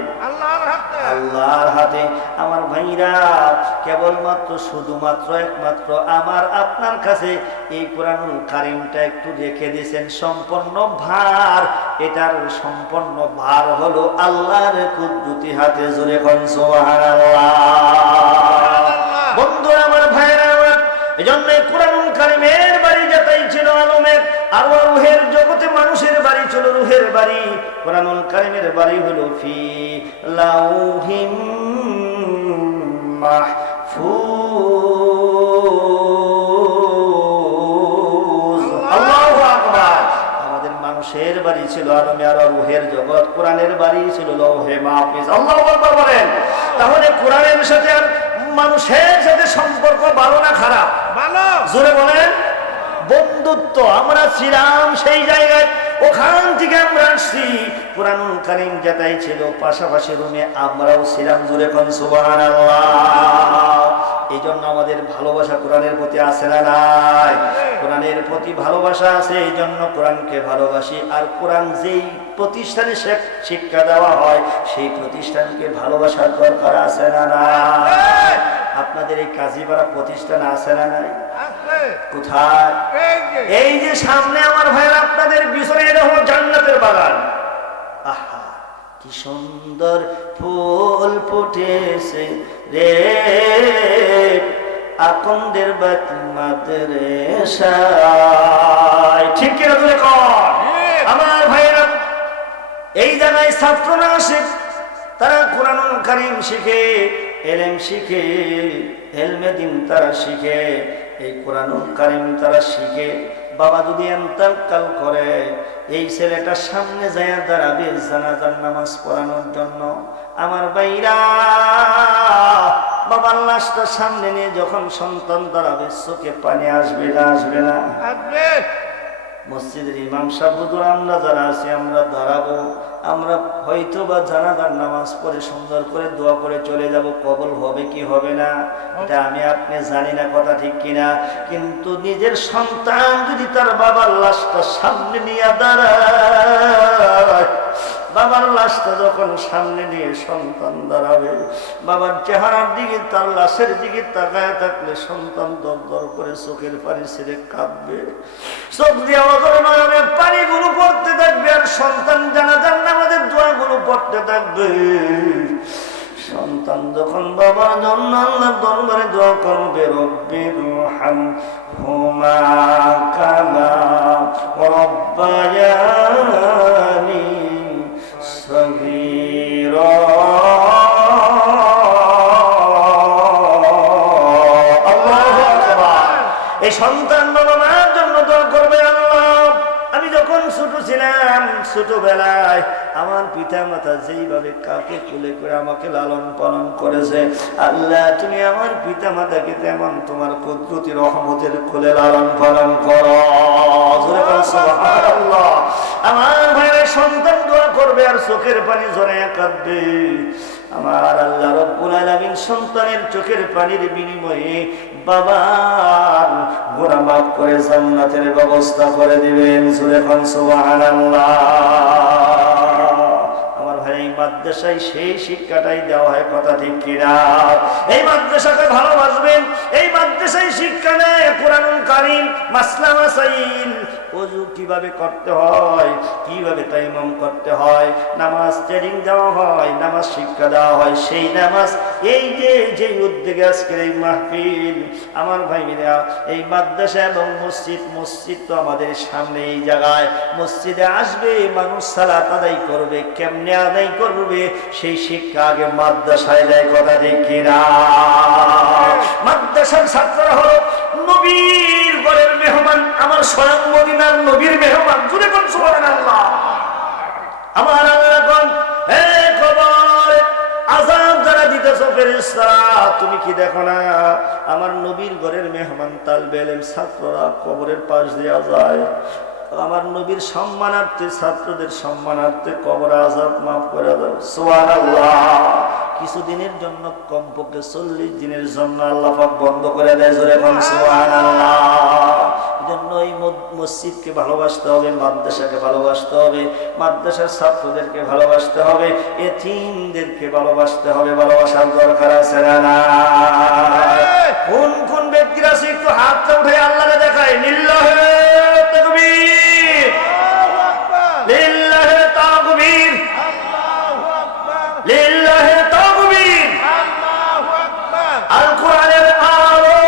আল্লাহর হাতে। আমার ভাইরা, কেবলমাত্র শুধুমাত্র একমাত্র আমার আপনার কাছে এই কোরআনুল কারীমটা একটু রেখে দিয়েছেন। সম্পূর্ণ ভার, এটার সম্পূর্ণ ভার হলো আল্লাহর কুদরতি হাতে। জোরে কোন সুবহানাল্লাহ। বন্ধুরা আমার, ভাইরা আমার, এজন্য কোরআনুল কারীমের বাড়ি যেটাই ছিল আলমের আর রুহের জগতে, মানুষের বাড়ি ছিল রুহের বাড়ি। কোরআনুল কারীমের বাড়ি হলো ফি লাউহিম মাহফুজ। আল্লাহু আকবার। আমাদের মানুষের বাড়ি ছিল আলমে আর রুহের জগৎ, কোরআনের বাড়ি ছিল লৌহে মাহফুজ। আল্লাহু আকবার বলেন। তাহলে কোরআনের সাথে আর মানুষের সাথে সম্পর্ক ভালো না খারাপ? ভালো। জোরে বলেন। বন্ধুত্ব। আমরা ছিলাম সেই জায়গায়, ওখান থেকে আমরা আসছি। কোরআনুল কারীম যেটাই ছিল পাশাপাশি রুমে আমরাও ছিলাম। জোরে কোন সুবহানাল্লাহ। এই জন্য আমাদের ভালোবাসা কোরআনের প্রতি আছে না নাই? কোরআনের প্রতি ভালোবাসা আছে, এই জন্য কোরআনকে ভালোবাসি। আর কোরআন যেই প্রতিষ্ঠানে শিক্ষা দেওয়া হয়, সেই প্রতিষ্ঠানকে ভালোবাসার দরকার আছে না নাই? আপনাদের এই কাজীপাড়া প্রতিষ্ঠান আছে না নাই? কোথায়? এই যে সামনে আমার ভাইরা, আপনাদের পিছনে এটা হলো জান্নাতের বাগান। আহা, কি সুন্দর ফুল ফুটেছে রে আকন্দের মাদ্রাসায়। ঠিক কিনা তুলে কর আমার ভাইরা। এই জায়গায় ছাত্ররা আসে, তারা কোরআনুল কারীম শিখে, এলেম শিখে, এলমে দিন তারা শিখে, এই কোরআনুল কারীম তারা শিখে। বাবা যদি ইন্তেকাল করে, এই ছেলেটা সামনে যায় দাঁড়াবে জানাজার নামাজ পড়ানোর জন্য। আমার ভাইরা, বাবার লাশটা সামনে নিয়ে যখন সন্তান দাঁড়াবে, চোখে পানি আসবে না? আসবে না? মসজিদের ইমাম সাহেব, আমরা যারা আছি, আমরা দাঁড়াবো, আমরা হয়তো বা জানাজার নামাজ পড়ে সুন্দর করে দোয়া করে চলে যাব। কবুল হবে কি হবে না এটা আমি আপনি জানি না, কথা ঠিক কিনা। কিন্তু নিজের সন্তান যদি তার বাবার লাশটা সামনে নিয়ে দাঁড়ায়, বাবার লাশটা যখন সামনে নিয়ে সন্তান দাঁড়াবে, বাবার চেহারার দিকে, তার লাশের দিকে তাকায় থাকলে সন্তান দর দর করে চোখের পানি ছেড়ে কাঁদবে। চোখ দিয়ে অজর নয়নের পানিগুলো পড়তে থাকবে, আর সন্তান জানাজার নামাজের দোয়াগুলো পড়তে থাকবে। সন্তান যখন বাবার জন্য আল্লাহর দরবারে দোয়া করবে, রব্বিরহামহুমা কামা রাব্বায়ানি সগীরা। আল্লাহু আকবার। এই সন্তান বাবা মায়ের জন্য দোয়া করবে, আল্লাহ আমি যখন যখন ছোট ছিলাম, ছোটবেলায় আমার পিতা মাতা যেইভাবে কাকে কোলে করে আমাকে লালন পালন করেছে, আল্লাহ তুমি আমার পিতা মাতাকে তেমন তোমার কুদরতি রহমতের কোলে লালন পালন করো। সুবহানাল্লাহ। আমার ভাইয়ের সন্তান দোয়া করবে আর চোখের পানি ঝরে কাঁদবে, আমার আল্লাহ রব্বুল আলামিন সন্তানের চোখের পানির বিনিময়ে বাবার গুনাহ মাফ করে জান্নাতের ব্যবস্থা করে দিবেন। জোরে কোন সুবহানাল্লাহ। আমার ভাই এই মাদ্রাসায় সেই শিক্ষাটাই দেওয়া হয়, কথা ঠিক কিনা? এই মাদ্রাসাকে ভালোবাসবেন, এই মাদ্রাসায় শিক্ষা নেয় কোরআনুল কারীম, মাসলা মাসাইল, ওযু কিভাবে করতে হয়, কিভাবে তায়াম্মুম করতে হয়, নামাজ ট্রেনিং দেওয়া হয়, নামাজ শিক্ষা দেওয়া হয়। সেই নামাজ এই যে উদ্যোগে আজকের এই মাহফিল, আমার ভাইরা এই মাদ্রাসা এবং মসজিদ তো আমাদের সামনে, এই জায়গায় মসজিদে আসবে মানুষ সালাত আদায় করবে, কেমনে আদায় করবে সেই শিক্ষা আগে মাদ্রাসায় দেয়, কথা ঠিক কিনা? মাদ্রাসার ছাত্ররা হলো নবীর ঘরের মেহমান, আমার স্বয়ং মদিনার নবীর মেহমান। জুড়ে কোন সুবহানাল্লাহ। আমার আল্লাহ কোন হে খবর আযাব যারা দিতেছো ফেরেশতারা, তুমি কি দেখো না আমার নবীর ঘরের মেহমান তালবে ইলম ছাত্ররা কবরের পাশ দিয়ে যায়, আমার নবীর সম্মানার্থে ছাত্রদের সম্মানার্থে কবর আযাব মাফ করে দাও। সুবহানাল্লাহ। কিছুদিনের জন্য, কমপক্ষে 40 দিনের জন্য আল্লাহ পাক বন্ধ করে দেয়। জোরে বলুন সুবহানাল্লাহ। এজন্য এই মসজিদকে ভালোবাসতে হবে, মাদ্রাসাকে ভালোবাসতে হবে, মাদ্রাসার ছাত্রদেরকে ভালোবাসতে হবে, এতিমদেরকে ভালোবাসতে হবে। ভালোবাসার দরকার আছে না? কোন কোন ব্যক্তিরা আছে একটু হাতটা উঠে আল্লাহকে দেখায়। লিল্লাহি তাকবীর, লিল্লাহি তাকবীর, লিল্লাহি তাকবীর। আল কোরআনের আলো,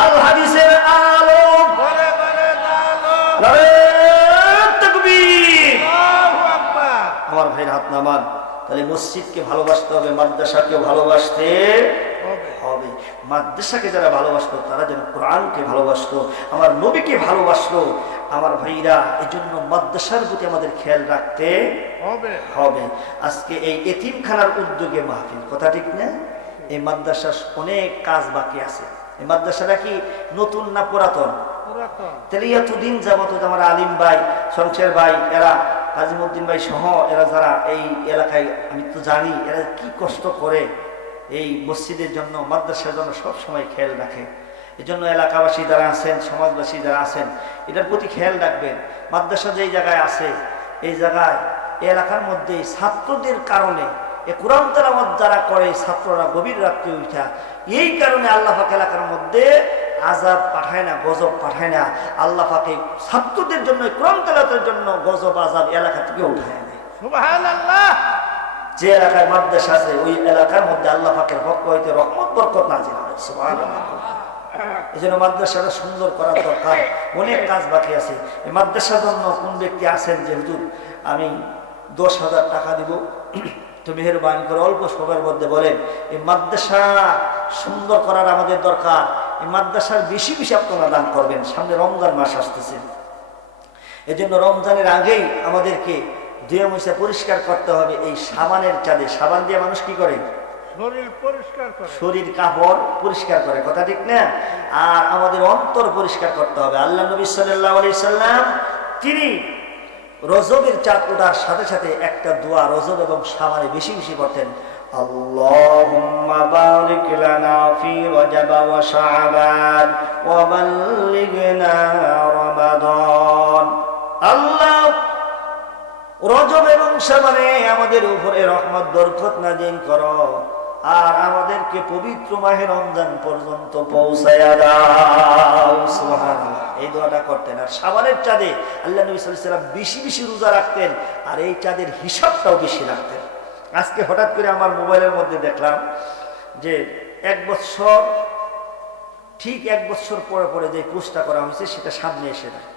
আল হাদিসের আলো, নারে তাকবীর। আমার ভাইয়ের হাত নামান। তাহলে মসজিদকে ভালোবাসতে হবে, মাদ্রাসাকে ভালোবাসতে হবে। মাদ্রাসাকে যারা ভালোবাসতো তারা যেন কোরআনকে ভালোবাসতো, আমার নবীকে ভালোবাসতো। আমার ভাইরা এজন্য মাদ্রাসার প্রতি আমাদের খেয়াল রাখতে হবে। আজকে এই এতিমখানার উদ্যোগে মাহফিল, কথা ঠিক না? এই মাদ্রাসার অনেক কাজ বাকি আছে। এই মাদ্রাসাটা কি নতুন না পুরাতন? তাহলে এতদিন যাবত আমার আলিম ভাই, শমশের ভাই, এরা কাজীমউদ্দিন ভাই সহ এরা যারা এই এলাকায়, আমি তো জানি এরা কি কষ্ট করে এই মসজিদের জন্য, মাদ্রাসার জন্য সব সময় খেয়াল রাখে। এজন্য এলাকাবাসী যারা আছেন, সমাজবাসী যারা আছেন, এটার প্রতি খেয়াল রাখবেন। মাদ্রাসা যেই জায়গায় আছে, এই জায়গায় এই এলাকার মধ্যে ছাত্রদের কারণে এই কোরআন তেলাওয়াত যারা করে ছাত্ররা গভীর রাত্রে উঠা, এই কারণে আল্লাহ পাক এলাকার মধ্যে আযাব পাঠায় না, গজব পাঠায় না। আল্লাহ পাক এই ছাত্রদের জন্য, কোরআন তেলাওয়াতের জন্য গজব আযাব এলাকা থেকে উঠায় নেয়। সুবহানাল্লাহ। যে এলাকায় মাদ্রাসা আছে ওই এলাকার মধ্যে আল্লাহ পাকের পক্ষ হইতে রহমত বরকত নাযিল হয়। সুবহানাল্লাহ। এই জন্য মাদ্রাসাটা সুন্দর করার দরকার, অনেক কাজ বাকি আছে। এই মাদ্রাসার জন্য কোন ব্যক্তি আছেন যে হুজুর আমি 10,000 টাকা দিব, তো মেহেরবানি করে অল্প সময়ের মধ্যে বলেন, এই মাদ্রাসা সুন্দর করার আমাদের দরকার। এই মাদ্রাসার বেশি বেশি আপনারা দান করবেন। সামনে রমজান মাস আসতেছে, এই জন্য রমজানের আগেই আমাদেরকে ধুয়ে মুছে পরিষ্কার করতে হবে। এই সাবানের চাঁদে, সাবান দিয়ে মানুষ কি করে? শরীর কাপড় পরিষ্কার করে, কথা ঠিক না? আর আমাদের অন্তর পরিষ্কার করতে হবে। আল্লাহ নবী সাল্লাল্লাহু আলাইহি সাল্লাম তিনি রজবের চাঁদ ওঠার সাথে সাথে একটা দোয়া রজব এবং সাবানে বেশি বেশি করতেন। আল্লাহুম্মা বারিক লানা ফি রজব ওয়া শাবান ওয়া বাল্লিগনা রমাদান। আল্লাহ রজব এবং শাবানে আমাদের উপরে রহমত বরকত নাযিল করো, আর আমাদেরকে পবিত্র মাহে রমজান পর্যন্ত পৌঁছায়া দাও। সুবহানাল্লাহ। এই দোয়াটা করতেন। আর শাবানের চাঁদে আল্লাহ নবী সাল্লাল্লাহু আলাইহি ওয়াসাল্লাম বেশি বেশি রোজা রাখতেন, আর এই চাঁদের হিসাবটাও বেশি রাখতেন। আজকে হঠাৎ করে আমার মোবাইলের মধ্যে দেখলাম যে 1 বছর, ঠিক 1 বছর পরে পরে যে পোস্টটা করা হয়েছে সেটা সামনে এসে যায়,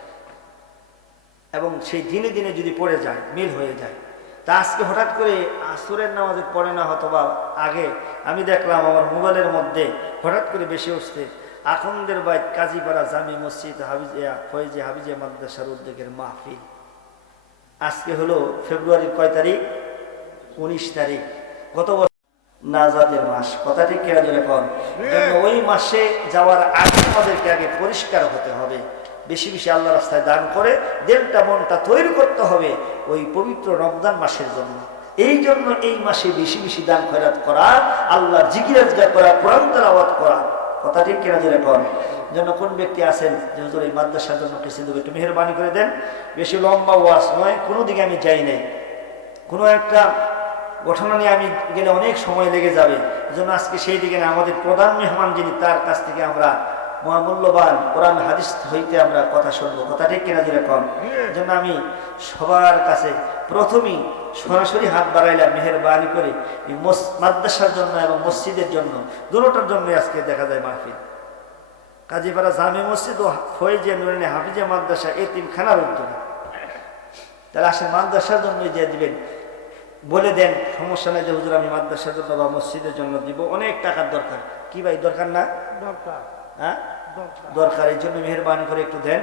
এবং সেই দিনে দিনে যদি পড়ে যায় মিল হয়ে যায়। তা আজকে হঠাৎ করে আসরের নামাজে পড়ে না, হয়তো বা আগে আমি দেখলাম আমার মোবাইলের মধ্যে হঠাৎ করে বেশি উঠছে আখন্দের বাইত কাজীপাড়া জামি মসজিদ হাবিজিয়া ফয়েজে হাবিজিয়া মাদ্রাসার উদ্যোগের মাহফিল। আজকে হলো ফেব্রুয়ারির কয় তারিখ? 19 তারিখ। গত বছর নাজাতের মাস, কথা ঠিক কেনা জোরে কন। ওই মাসে যাওয়ার আগে আমাদেরকে আগে পরিষ্কার হতে হবে, বেশি বেশি আল্লাহ রাস্তায় দান করে দিলটা মনটা তৈরি করতে হবে ওই পবিত্র রমজান মাসের জন্য। এই জন্য এই মাসে বেশি বেশি দান খয়রাত করা, আল্লাহর জিকির আজগার করা, কোরআন তেলাওয়াত করা, কথা ঠিক কেনা জোরে কন। জন্য কোন ব্যক্তি আছেন যে হুজুর এই মাদ্রাসার জন্য কিছু দেবে, একটু মেহেরবানি করে দেন। বেশি লম্বা ওয়াজ নয়, কোনো দিকে আমি যাই নাই, কোনো একটা ঘটনা নিয়ে আমি গেলে অনেক সময় লেগে যাবে। এজন্য আজকে সেই দিকে না, আমাদের প্রধান মেহমান যিনি, তার কাছ থেকে আমরা মহামূল্যবান কোরআন হাদিস হইতে আমরা কথা শুনবো, কথা ঠিক কিনা দিলে কম। এজন্য আমি সবার কাছে প্রথমেই সরাসরি হাত বাড়াইলাম, মেহেরবানি করে এই মাদ্রাসার জন্য এবং মসজিদের জন্য, দুটোটার জন্য আজকে দেখা যায় মাহফিল। কাজীপাড়া জামে মসজিদ ও ফয়েজে নুরানি হাফিজে মাদ্রাসা এতিমখানার উদ্যোগে। তাহলে আসেন মাদ্রাসার জন্য যে দিবেন বলে দেন, সমস্যা নাই যে হুজুর আমি মাদ্রাসার জন্য বা মসজিদের জন্য দিব, অনেক টাকার দরকার। কি ভাই দরকার না? দরকার। হ্যাঁ দরকার, এই জন্য মেহেরবানি করে একটু দেন।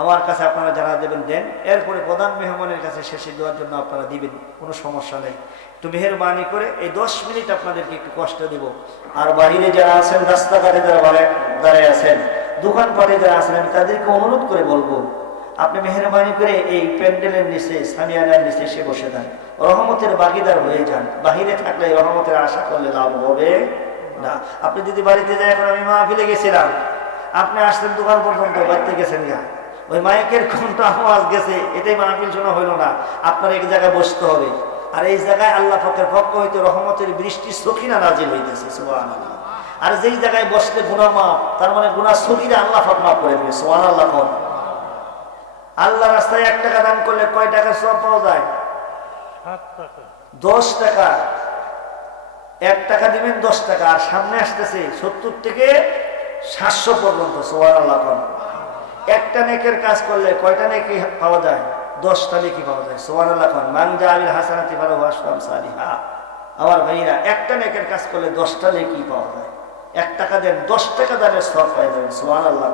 আমার কাছে আপনারা যারা দেবেন দেন, এরপরে প্রধান মেহমানের কাছে শেষে দেওয়ার জন্য আপনারা দিবেন, কোনো সমস্যা নেই। একটু মেহেরবানি করে এই 10 মিনিট আপনাদেরকে একটু কষ্ট দিব। আর বাহিরে যারা আছেন, রাস্তাঘাটে যারা দাঁড়ায় আছেন, দোকানপাটে যারা আছেন, আমি তাদেরকে অনুরোধ করে বলবো, আপনি মেহেরবানি করে এই প্যান্ডেলের নিচে, সামিয়ানার নিচে এসে বসে যান, রহমতের ভাগিদার হয়ে যান। বাহিরে থাকলে রহমতের আশা করলে লাভ হবে না। আপনি যদি বাড়িতে যায়, এখন আমি মাহফিলে গেছিলাম, আপনি আসলেন দোকান পর্যন্ত, বাড়িতে গেছেন গা, ওই মাইকের কোনটা আওয়াজ গেছে, এটাই মাহফিল শোনা হইল না। আপনার এক জায়গায় বসতে হবে, আর এই জায়গায় আল্লাহ পাকের পক্ষ হইতে রহমতের বৃষ্টি সখিনা নাজিল হইতেছে, সুবহানাল্লাহ। আর যেই জায়গায় বসলে গুনাহ মাফ, তার মানে গুনাহ সগীরা আল্লাহ পাক মাফ করে দেবে, সুবহানাল্লাহ। আল্লাহ রাস্তায় 1 টাকা দান করলে কয় টাকা সওয়াব পাওয়া যায়? 7 টাকা। 10 টাকা। 1 টাকা দিবেন 10 টাকা, আর সামনে আসতেছে 70 থেকে 700 পর্যন্ত, সুবহানাল্লাহ। একটা নেকের কাজ করলে কয়টা নেকি পাওয়া যায়? 10টা নেকি পাওয়া যায়, সুবহানাল্লাহ। মান জাআবিল হাসানাতি ফালাহু আশরু আমসালিহা। আমার ভাইরা, একটা নেকের কাজ করলে 10টা নেকি পাওয়া যায়। 1 টাকা দেন, 10 টাকা দানের সওয়াব পাওয়া যাবে, সুবহানাল্লাহ।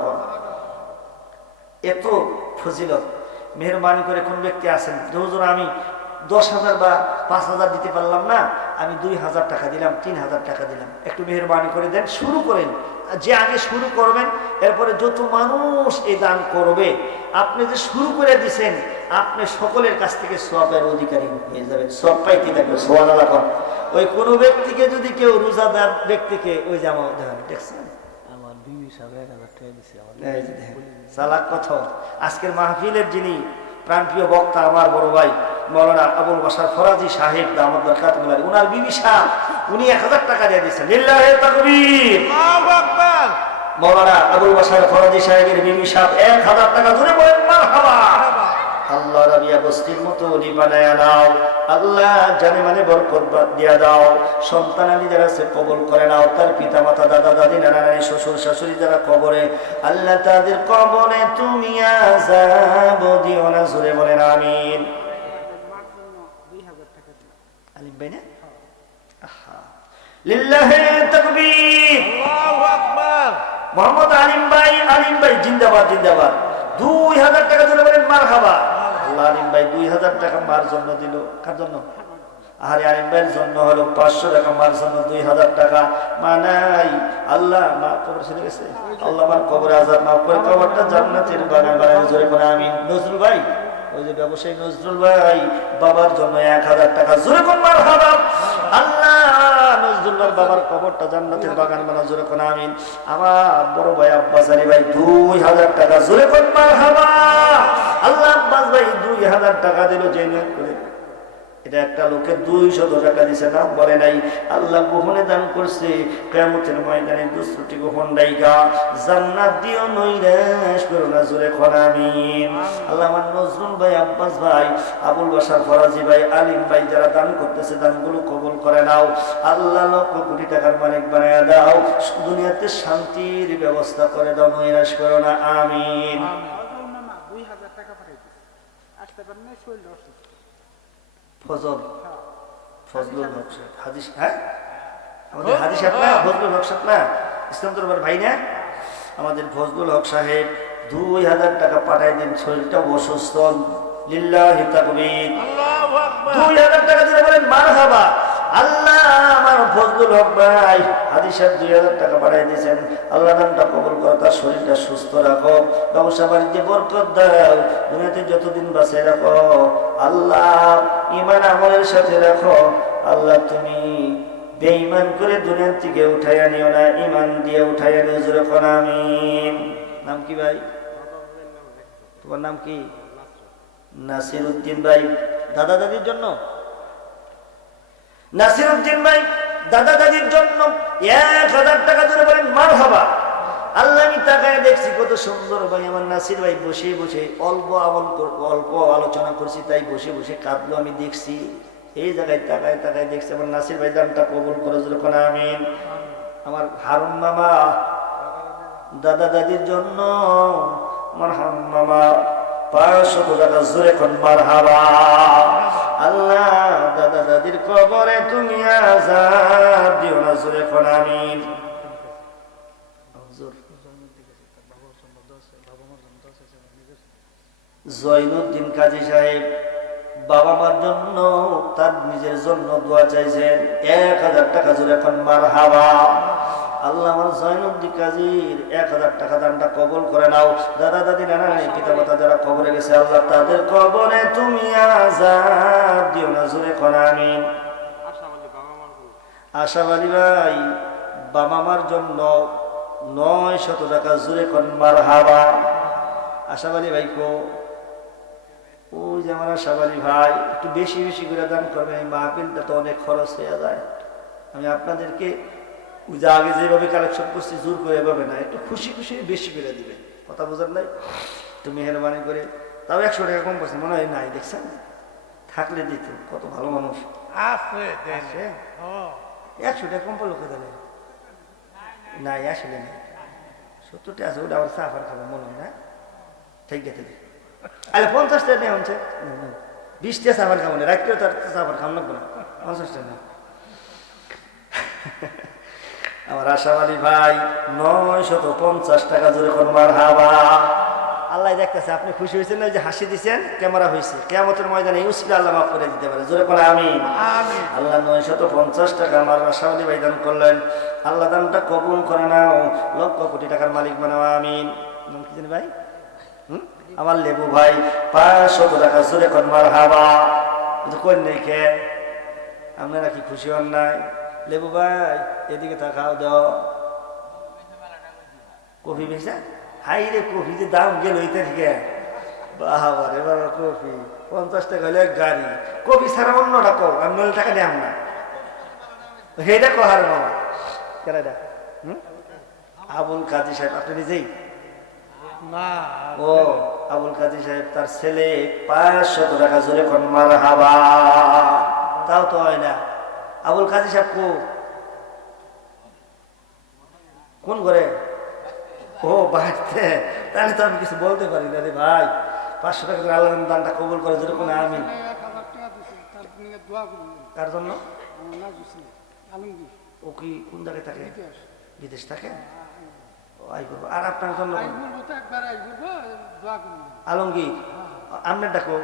এত ফজিলত। মেহরবানি করে কোন ব্যক্তি আছেন যে হুজুর আমি 10,000 বা 5,000 দিতে পারলাম না, আমি 2,000 টাকা দিলাম, 3,000 টাকা দিলাম, একটু মেহরবানি করে দেন। শুরু করেন, যে আগে শুরু করবেন, এরপরে যত মানুষ এই দান করবে, আপনি যে শুরু করে দিছেন, আপনি সকলের কাছ থেকে সওয়াবের অধিকারী হয়ে যাবেন, সওয়াব পাইতে থাকবে, সুবহানাল্লাহ। ওই কোনো ব্যক্তিকে যদি কেউ রোজাদার ব্যক্তিকে, ওই যে আমার দেখছেন আমার বিবি সাহেব 1,000 টাকা দিছে আমার। চালাক কথা। আজকের মাহফিলের যিনি প্রাণপ্রিয় বক্তা, আমার বড় ভাই মৌলানা আবুল বাশার ফরাজি সাহেব দামাত বরকাতুহু, উনার বিবি সাহেব, উনি 1000 টাকা দিয়ে দিয়েছেন। লিল্লাহি তাকবীর। আল্লাহু আকবার। মৌলানা আবুল বাশার ফরাজি সাহেবের বিবি সাহেব 1000 টাকা জুড়ে বলেন মারহাবা। আল্লাহ রাবিয়া বস্তির মতো উনি বানায়া দাও, আল্লাহ জানে মানে বরকত দিয়া দাও। সন্তানাদি যারা আছে কবুল করে নাও, তার পিতা মাতা, দাদা দাদি, নানা নানি, শ্বশুর শাশুড়ি যারা কবরে, আল্লাহ তাদের কবরে তুমি আযাব দিও না, জোরে বলেন আমিন। আলিম ভাই না? লিল্লাহি তাকবীর। আল্লাহু আকবার। মোহাম্মদ আলিম ভাই জিন্দাবাদ, জিন্দাবাদ। 2000 টাকা জন্য বলেন মারহাবা। আল্লাহ আলিম ভাই 2000 টাকা মার জন্য দিল। কার জন্য? আরে আলিম ভাইয়ের জন্য হলো 500 টাকা, মার জন্য 2000 টাকা। মানাই আল্লাহ মা কবর চলে গেছে, আল্লাহ আমার কবরে আযাব মাফ করে, কবরটা জান্নাতের বাগান বানায়, জোরে করে আমিন। নজরুল ভাই, ওই যে ব্যবসায়ী নজরুল ভাই, বাবার জন্য 1000 টাকা, জোরে করে মারহাবা। আল্লাহ নজরুল ভাই বাবার কবরটা জান্নাতের বাগান বানায়, জোরে করে আমিন। আমার বড় ভাই আব্বাস আলী ভাই 2000 টাকা, জোরে করে মারহাবা। আল্লাহ আব্বাস ভাই 2000 টাকা দিল, যে নিয়ত করে। এটা একটা লোকের 200 টাকা দিছে, না বলে নাই। আল্লাহ গোপনে দান করছে, কিয়ামতের ময়দানে দুসরটি গোপন ডাইগা, জান্নাত দিও নৈরাশ করো না, জোরে কোন আমিন। আল্লাহ আমার নজরুল ভাই, আব্বাস ভাই, আবুল বাশার ফরাজি ভাই, আলিম ভাই যারা দান করতেছে, দানগুলো কবুল করে নাও। আল্লাহ লক্ষ কোটি টাকার মালিক বানায়া দাও, দুনিয়াতে শান্তির ব্যবস্থা করে দাও, নৈরাশ করো না, আমিন। 2000 টাকা পাঠাইছি, আসতে পারেন না, শরীর অসুস্থ। ফজলুল হক সাহেব, হাদিস, হ্যাঁ আমাদের হাদিস সাহেব না, ফজলুল হক সাহেব না, ইসলাম দরবার ভাই না? আমাদের ফজলুল হক সাহেব 2000 টাকা পাঠাই দিন, শরীরটা অসুস্থ। লিল্লাহি তাকবীর। আল্লাহু আকবার। 2000 টাকা দিয়ে বলেন মারহাবা। আল্লাহ আমার ফজলুল হক ভাই হাদি সাহেব 2000 টাকা পাঠিয়ে দিয়েছেন। আল্লাহ নামটা কবুল করো, তার শরীরটা সুস্থ রাখো, ব্যবসা বাণিজ্যে বরকত দাও, দুনিয়াতে যতদিন বাঁচে রাখো আল্লাহ, ঈমান আমলের সাথে রাখো আল্লাহ। তুমি বেঈমান করে দুনিয়া থেকে উঠাইয়া নিও না, ঈমান দিয়ে উঠাইয়া নিও। জোরে কোন আমিন। নাম কি ভাই? তোমার নাম কি? নাসির উদ্দিন ভাই। দাদা দাদির জন্য, নাসির উদ্দিন ভাই দাদা দাদির জন্য 1000 টাকা ধরে বলেন মারহাবা। আল্লাহ আমি তাকায় দেখছি কত সুন্দর ভাই আমার নাসির ভাই বসে বসে অল্প আলোচনা করছি, তাই বসে বসে কাঁদলো, আমি দেখছি। এই জায়গায় তাকায় তাকায় দেখছি আমার নাসির ভাই দানটা কবুল করে যখন আমিন। আমার হারুন মামা দাদা দাদির জন্য, আমার হারুন মামা 500 টাকা জোরে কোন মারহাবা। আল্লাহ দাদা দাদির কবরে তুমি আযাব দিও না, জোরে কোন আমিন। জয়নুদ্দিন কাজী সাহেব বাবা মার জন্য, তার নিজের জন্য দোয়া চাইছেন, 1000 টাকা জোরে কোন মারহাবা। আল্লাহ আমার জয়নুদ্দিন কাজীর 1000 টাকা দানটা কবুল করে নাও। দাদা দাদি নানা নানি পিতা মাতা যারা কবরে গেছে আল্লাহ তাদের কবরে তুমি আযাব দিও না, জোরে কোন আমিন। আশাবাদী ভাই বাবা মার জন্য 900 টাকা জোরে কোন মারহাবা। আশাবাদী ভাই কো? ওই যে আমার আশাবাদী ভাই, একটু বেশি বেশি করে দান করবেন, এই মাহফিলটা তো অনেক খরচ হয়ে যায়। আমি আপনাদেরকে ওই যে আগে যেভাবে কালেকশন করছি জোর করে এভাবে না, একটু খুশি খুশি বেশি করে দিবেন, কথা বোঝার নাই। একটু মেহরবানি করে, তাও 100 টাকা কম করছে মনে হয় নাই, দেখছেন থাকলে দিত, কত ভালো মানুষ আছে আছে। ও 100 টাকা কম পড়লো কেন? নাই আসলে নাই, 70 টাকা আছে, ওটা আবার সাফার খাবো মনে হয় না, ঠিক আছে। আরে 50 টাকা নেই হচ্ছে, 20 টাকা সাফার খাবো না, রাখতেও তার সাফার খাওয়া লাগবে না, 50 টাকা নেই। আমার আশাবাদী ভাই 950 টাকা জোরে কোন মারহাবা। আল্লাহ দেখতেছে আপনি খুশি হয়েছেন না, যে হাসি দিচ্ছেন, ক্যামেরা হয়েছে, কিয়ামতের ময়দানে এই উসিলা আল্লাহ মাফ করে দিতে পারে, জোরে কোন আমিন। আল্লাহ 950 টাকা আমার আশাবাদী ভাই দান করলেন, আল্লাহ দানটা কবুল করে নাও, লক্ষ কোটি টাকার মালিক বানাও আমিন। নাম কি জানি ভাই? আমার লেবু ভাই 500 টাকা জোরে কোন মারহাবা। কোন নেই খে, আপনারা কি খুশি হন নাই? লেবু ভাই এদিকে তাকাও, দাও কফি বেচা। হাই রে কফি যে দাম গেল ওইটা থেকে, বাবা রে বাবা, কফি 50 টাকা হলে এক গাড়ি, কফি ছাড়া অন্যটা কো, আমি নইলে টাকা নিয়ে না, সেইটা কহার মামা কেরাটা। আবুল কাজী সাহেব আপনি নিজেই? না ও আবুল কাজী সাহেব তার ছেলে 500 টাকা জোরে কোন মারহাবা। তাও তো হয় না। আবুল কাজী সাহেব কোন ঘরে? ও বাড়িতে, তাহলে তো আমি কিছু বলতে পারি না রে ভাই। 500 টাকা করে আল্লাহ দানটা কবুল করে জোরে কোন আমিন। 1000 টাকা দিছে, তার নিয়ে দোয়া করুন। কার জন্য? আলমগীর ও কি কোন জায়গায় থাকে? বিদেশ। বিদেশ থাকে। ও আই করবো। আর আপনার জন্য কোন? আইবুর তো একবার আইবুর, দোয়া করুন। আলমগীর আপনার ডাকো।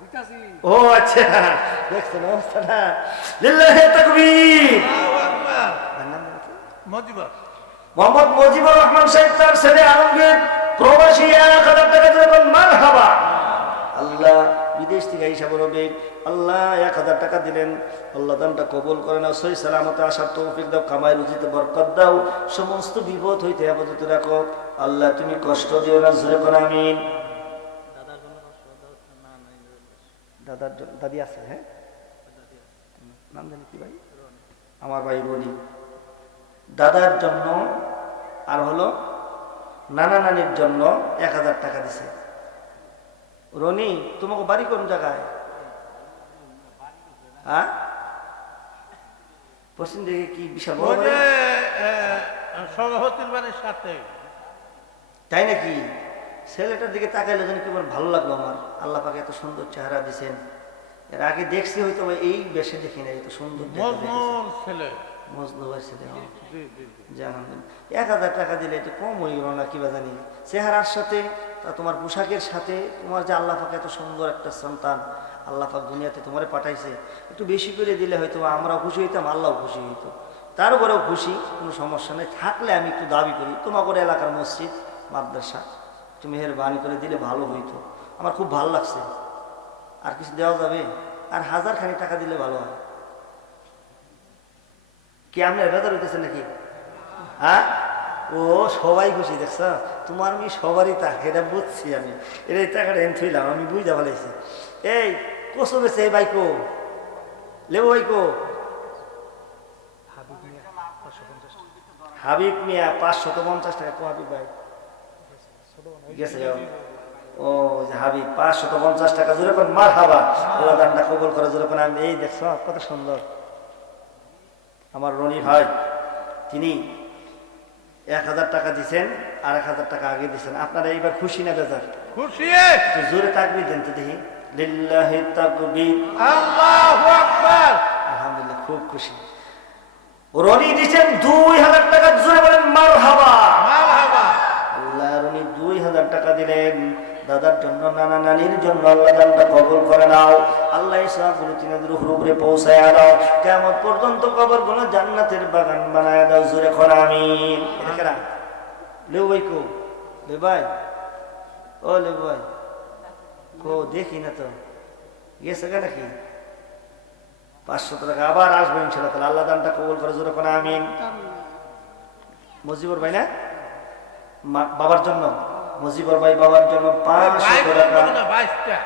দিতাছি। ও আচ্ছা, দেখছেন অবস্থাটা। লিল্লাহি তাকবীর। আল্লাহু আকবার। তার নাম জানো কি? মজিবর মোহাম্মদ মুজিবুর রহমান সাহেব তার ছেলে আলমগীর প্রবাসী 1000 টাকা যখন মারহাবা। আল্লাহ বিদেশ থেকে হিসাব হবে, আল্লাহ 1000 টাকা দিলেন, আল্লাহ দানটা কবুল করে নাও, সহি সালামতে আসার তৌফিক দাও, কামাই রুজিতে বরকত দাও, সমস্ত বিপদ হইতে হেফাজত রাখো আল্লাহ, তুমি কষ্ট দিও না, জোরে কোন আমিন। দাদার জন্য দাদি আছে? হ্যাঁ, নাম জানি কি ভাই? আমার ভাই রনি। দাদার জন্য আর হলো নানা নানির জন্য 1000 টাকা দিছে। রনি তোমাকে বাড়ি কোন জায়গায়? হ্যাঁ, পশ্চিম দিকে কি বিশাল বড় বাড়ি? সভাপতির বাড়ির সাথে। তাই নাকি? ছেলেটার দিকে তাকাইলে যেন কেমন ভালো লাগলো আমার। আল্লাহ পাকে এত সুন্দর চেহারা দিছেন, এর আগে দেখছি হয়তো এই বেশে দেখি না, এত সুন্দর মজনুর ছেলে। মজনু হয়েছে দেখো। জি জি জি জি আলহামদুলিল্লাহ। 1000 টাকা দিলে একটু কম হয়ে গেল না কিবা জানি, চেহারার সাথে তা তোমার পোশাকের সাথে তোমার যে আল্লাহ পাক এত সুন্দর একটা সন্তান আল্লাহ পাক দুনিয়াতে তোমারে পাঠাইছে, একটু বেশি করে দিলে হয়তো আমরাও খুশি হইতাম, আল্লাহও খুশি হইতো। তারপরেও খুশি, কোনো সমস্যা নেই। থাকলে আমি একটু দাবি করি তোমাদের এলাকার মসজিদ মাদ্রাসা একটু মেহেরবানি করে দিলে ভালো হইতো, আমার খুব ভালো লাগছে। আর কিছু দেওয়া যাবে? আর 1000 খানি টাকা দিলে ভালো হয়। কি আপনার বেদার হইতেছে নাকি? হ্যাঁ, ও সবাই খুশি দেখছ, তোমার আমি সবারই টাকা, এটা বুঝছি আমি। এই টাকাটা এনে থইলাম, আমি বুঝতে পারছি। এই কসু বেছে এই বাইকো লেবু বাইকো হাবিব মিয়া 550 টাকা। কো হাবিব ভাই গেছে যাও। ও যে হাবিব 550 টাকা, জোরে কোন মার হাবা, আল্লাহ দানটা কবুল করে, জোরে কোন। আমি এই দেখছ কত সুন্দর। আমার রনি ভাই তিনি 1000 টাকা দিচ্ছেন, আর 1000 টাকা আগে দিচ্ছেন। আপনারা এইবার খুশি না বেজার? খুশি। একটু জোরে তাকবীর দেন তো দেখি। লিল্লাহি তাকবীর, আল্লাহু আকবার। আলহামদুলিল্লাহ, খুব খুশি। রনি দিচ্ছেন 2000 টাকা, জোরে বলেন মারহাবা। মারহাবা। আল্লাহ রনি 2000 টাকা দিলেন। দাদার জন্য, নানা নানির জন্য আল্লাহ দানটা কবুল করে নাও। আল্লাহ ইসলামগুলো তিনাদের উপরে পৌঁছায় দাও। কিয়ামত পর্যন্ত কবরগুলো জান্নাতের বাগান বানায় দাও, জোরে কোন আমিন। এটা কেনা লেবু ভাই কো, লে ভাই, ও লেবু ভাই কো, দেখি না তো গেছে কে নাকি? 500 টাকা আবার আসবে ইনশাআল্লাহ। তাহলে আল্লাহ দানটা কবুল করে, জোরে কোন আমিন। মজিবর ভাই না, বাবার জন্য, মজিবর ভাই বাবার জন্য 500 টাকা। 22টা।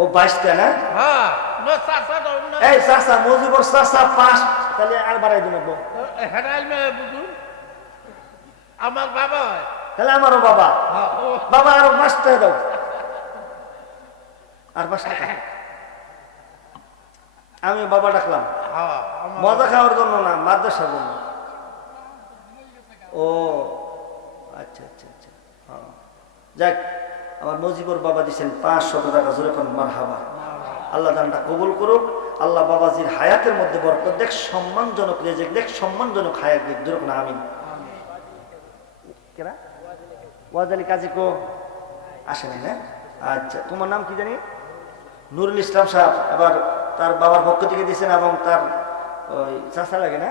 ও 22টা না? হ্যাঁ, নো চাচা দাও না। এই চাচা, মজিবর চাচা 5, তাহলে আর বাড়াই দিন। হেরাইল মে বুঝু আমার বাবা হয়। তাহলে আমারও বাবা, হ্যাঁ, ও বাবা আরো 5 টাকা দাও, আর 5 টাকা। আমি বাবা ডাকলাম হ্যাঁ, আমার মজা খাওয়ার জন্য না, মাদ্রাসার জন্য। ও আচ্ছা আচ্ছা আচ্ছা, হ্যাঁ। যাক, আমার মজিবর বাবা দিচ্ছেন 500 টাকা, জোরে কোন মারহাবা। আল্লাহ দানটা কবুল করুক। আল্লাহ বাবাজির হায়াতের মধ্যে বরকত দেখ, সম্মানজনক রেজেক দেখ, সম্মানজনক হায়াত দেখ, জোরে কোন আমিন। কেরা ওয়াজালি কাজী কো আসে নাই না? আচ্ছা, তোমার নাম কি জানি? নুরুল ইসলাম সাহেব। এবার তার বাবার পক্ষ থেকে দিয়েছেন এবং তার ওই চাচা লাগে না,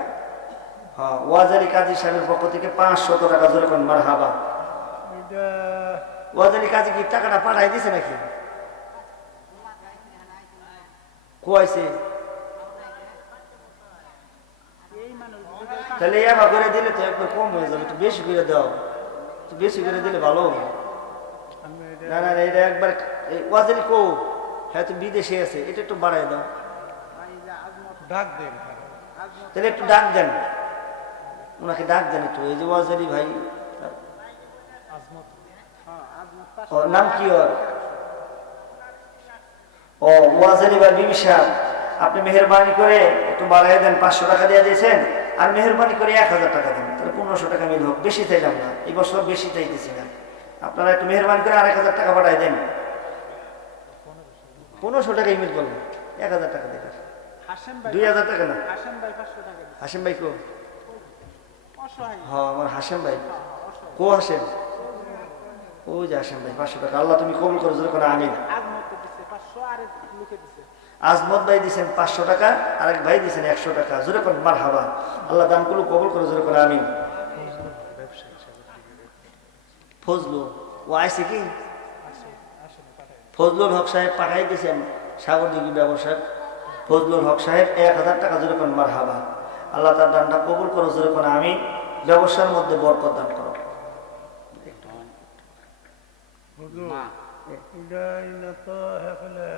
হ্যাঁ, ওয়াজালি কাজী সাহেবের পক্ষ থেকে 500 টাকা, জোরে কোন মারহাবা। এটা ওয়াজালি কাজী কি টাকাটা পাঠাই দিছে নাকি? কোয়াইছে? এই মানুষ তাহলে এবার করে দিলে তো একবার কম হয়ে যাবে, একটু বেশি করে দাও, একটু বেশি করে দিলে ভালো হবে। আমি না না, এটা একবার ওয়াজালি কো, হ্যাঁ তো বিদেশে আছে, এটা একটু বাড়াই দাও। ভাই যে আজমত ডাক দেন। আজমত তাহলে একটু ডাক দেন, ওনাকে ডাক দেন একটু। এই যে ওয়াজালি ভাই, আজমত। হ্যাঁ আজমত ও নাম কি ওর? ও ওয়াজালি বা বিবি সাহেব, আপনি মেহরবানি করে একটু বাড়াই দেন। 500 টাকা দিয়ে দিয়েছেন, আর মেহরবানি করে 1000 টাকা দেন, তাহলে 1500 টাকা মিল হোক। বেশি চাইলাম না, এই বছর বেশি চাইতেছি না। আপনারা একটু মেহরবানি করে 1000 টাকা পাঠাই দেন। 1500 টাকা ইমেল করলেন, 1000 টাকা দেন। হাসেম ভাই 2000 টাকা না? হাসেম ভাই 500 টাকা দিচ্ছে হাসেম ভাই কো? অসহায় হ্যাঁ, আমার হাসেম ভাই। অসহায় কো হাসেম? ওই যে হাসেম ভাই, 500 টাকা। আল্লাহ তুমি কবুল করো, জোরে করে আমিন। আজমত দিচ্ছে 500 আর এক লোকে দিচ্ছে আজমত ভাই দিয়েছেন 500 টাকা, আরেক ভাই দিয়েছেন 100 টাকা, জোরে কোন মারহাবা। আল্লাহ দানগুলো কবুল করে, জোরে করে আমিন। ফজলু ও আইসে কি? ফজলুল হক সাহেব পাঠাই দিয়েছেন, সাগরদিঘি ব্যবসায়ী ফজলুল হক সাহেব 1000 টাকা, জোরে কোন মারহাবা। আল্লাহ তার দানটা কবুল করো, জোরে কোন আমিন। ব্যবসার মধ্যে বরকত দান করো। বুঝু এটা ইনা তো হেফলে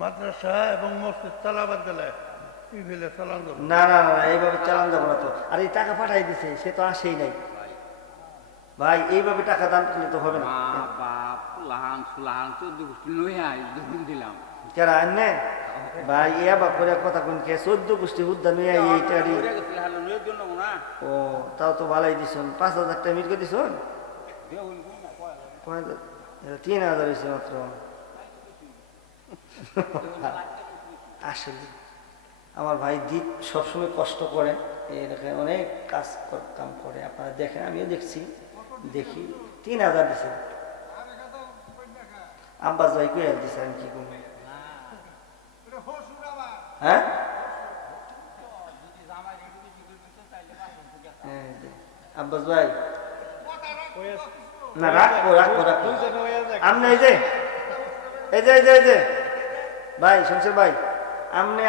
মাদ্রাসা এবং মসজিদ চালাবার গেলে এই ফেলে চালান যাবে। না না না, এইভাবে চালান যাবো না তো। আর এই টাকা পাঠাই দিছে, সে তো আসেই নাই ভাই। এইভাবে টাকা দান করলে তো হবে না। মা বাপ লাহান সুলাহান 14 গোষ্ঠী লইয়া দুদিন দিলাম। কেরা আনে ভাই, এ বাপ করে কথা কোন কে 14 গোষ্ঠী উদ্যান এইটারই। লইয়া গেছিল হালো লইয়া দিও না না ও তাও তো ভালোই দিছুন। 5000 টাকা মিট করে দিছুন। দেও কই না কয় 3000 হয়েছে মাত্র। আসলে আমার ভাই দ্বীপ সবসময় কষ্ট করে, এখানে অনেক কাম করে, আপনারা দেখেন, আমিও দেখি 3000 দিছে। আব্বাস ভাই কই দিছে, আমি কি করবো? হ্যাঁ আব্বাস ভাই না, রাখবো। আপনি এই যে ভাই শুনছেন ভাই,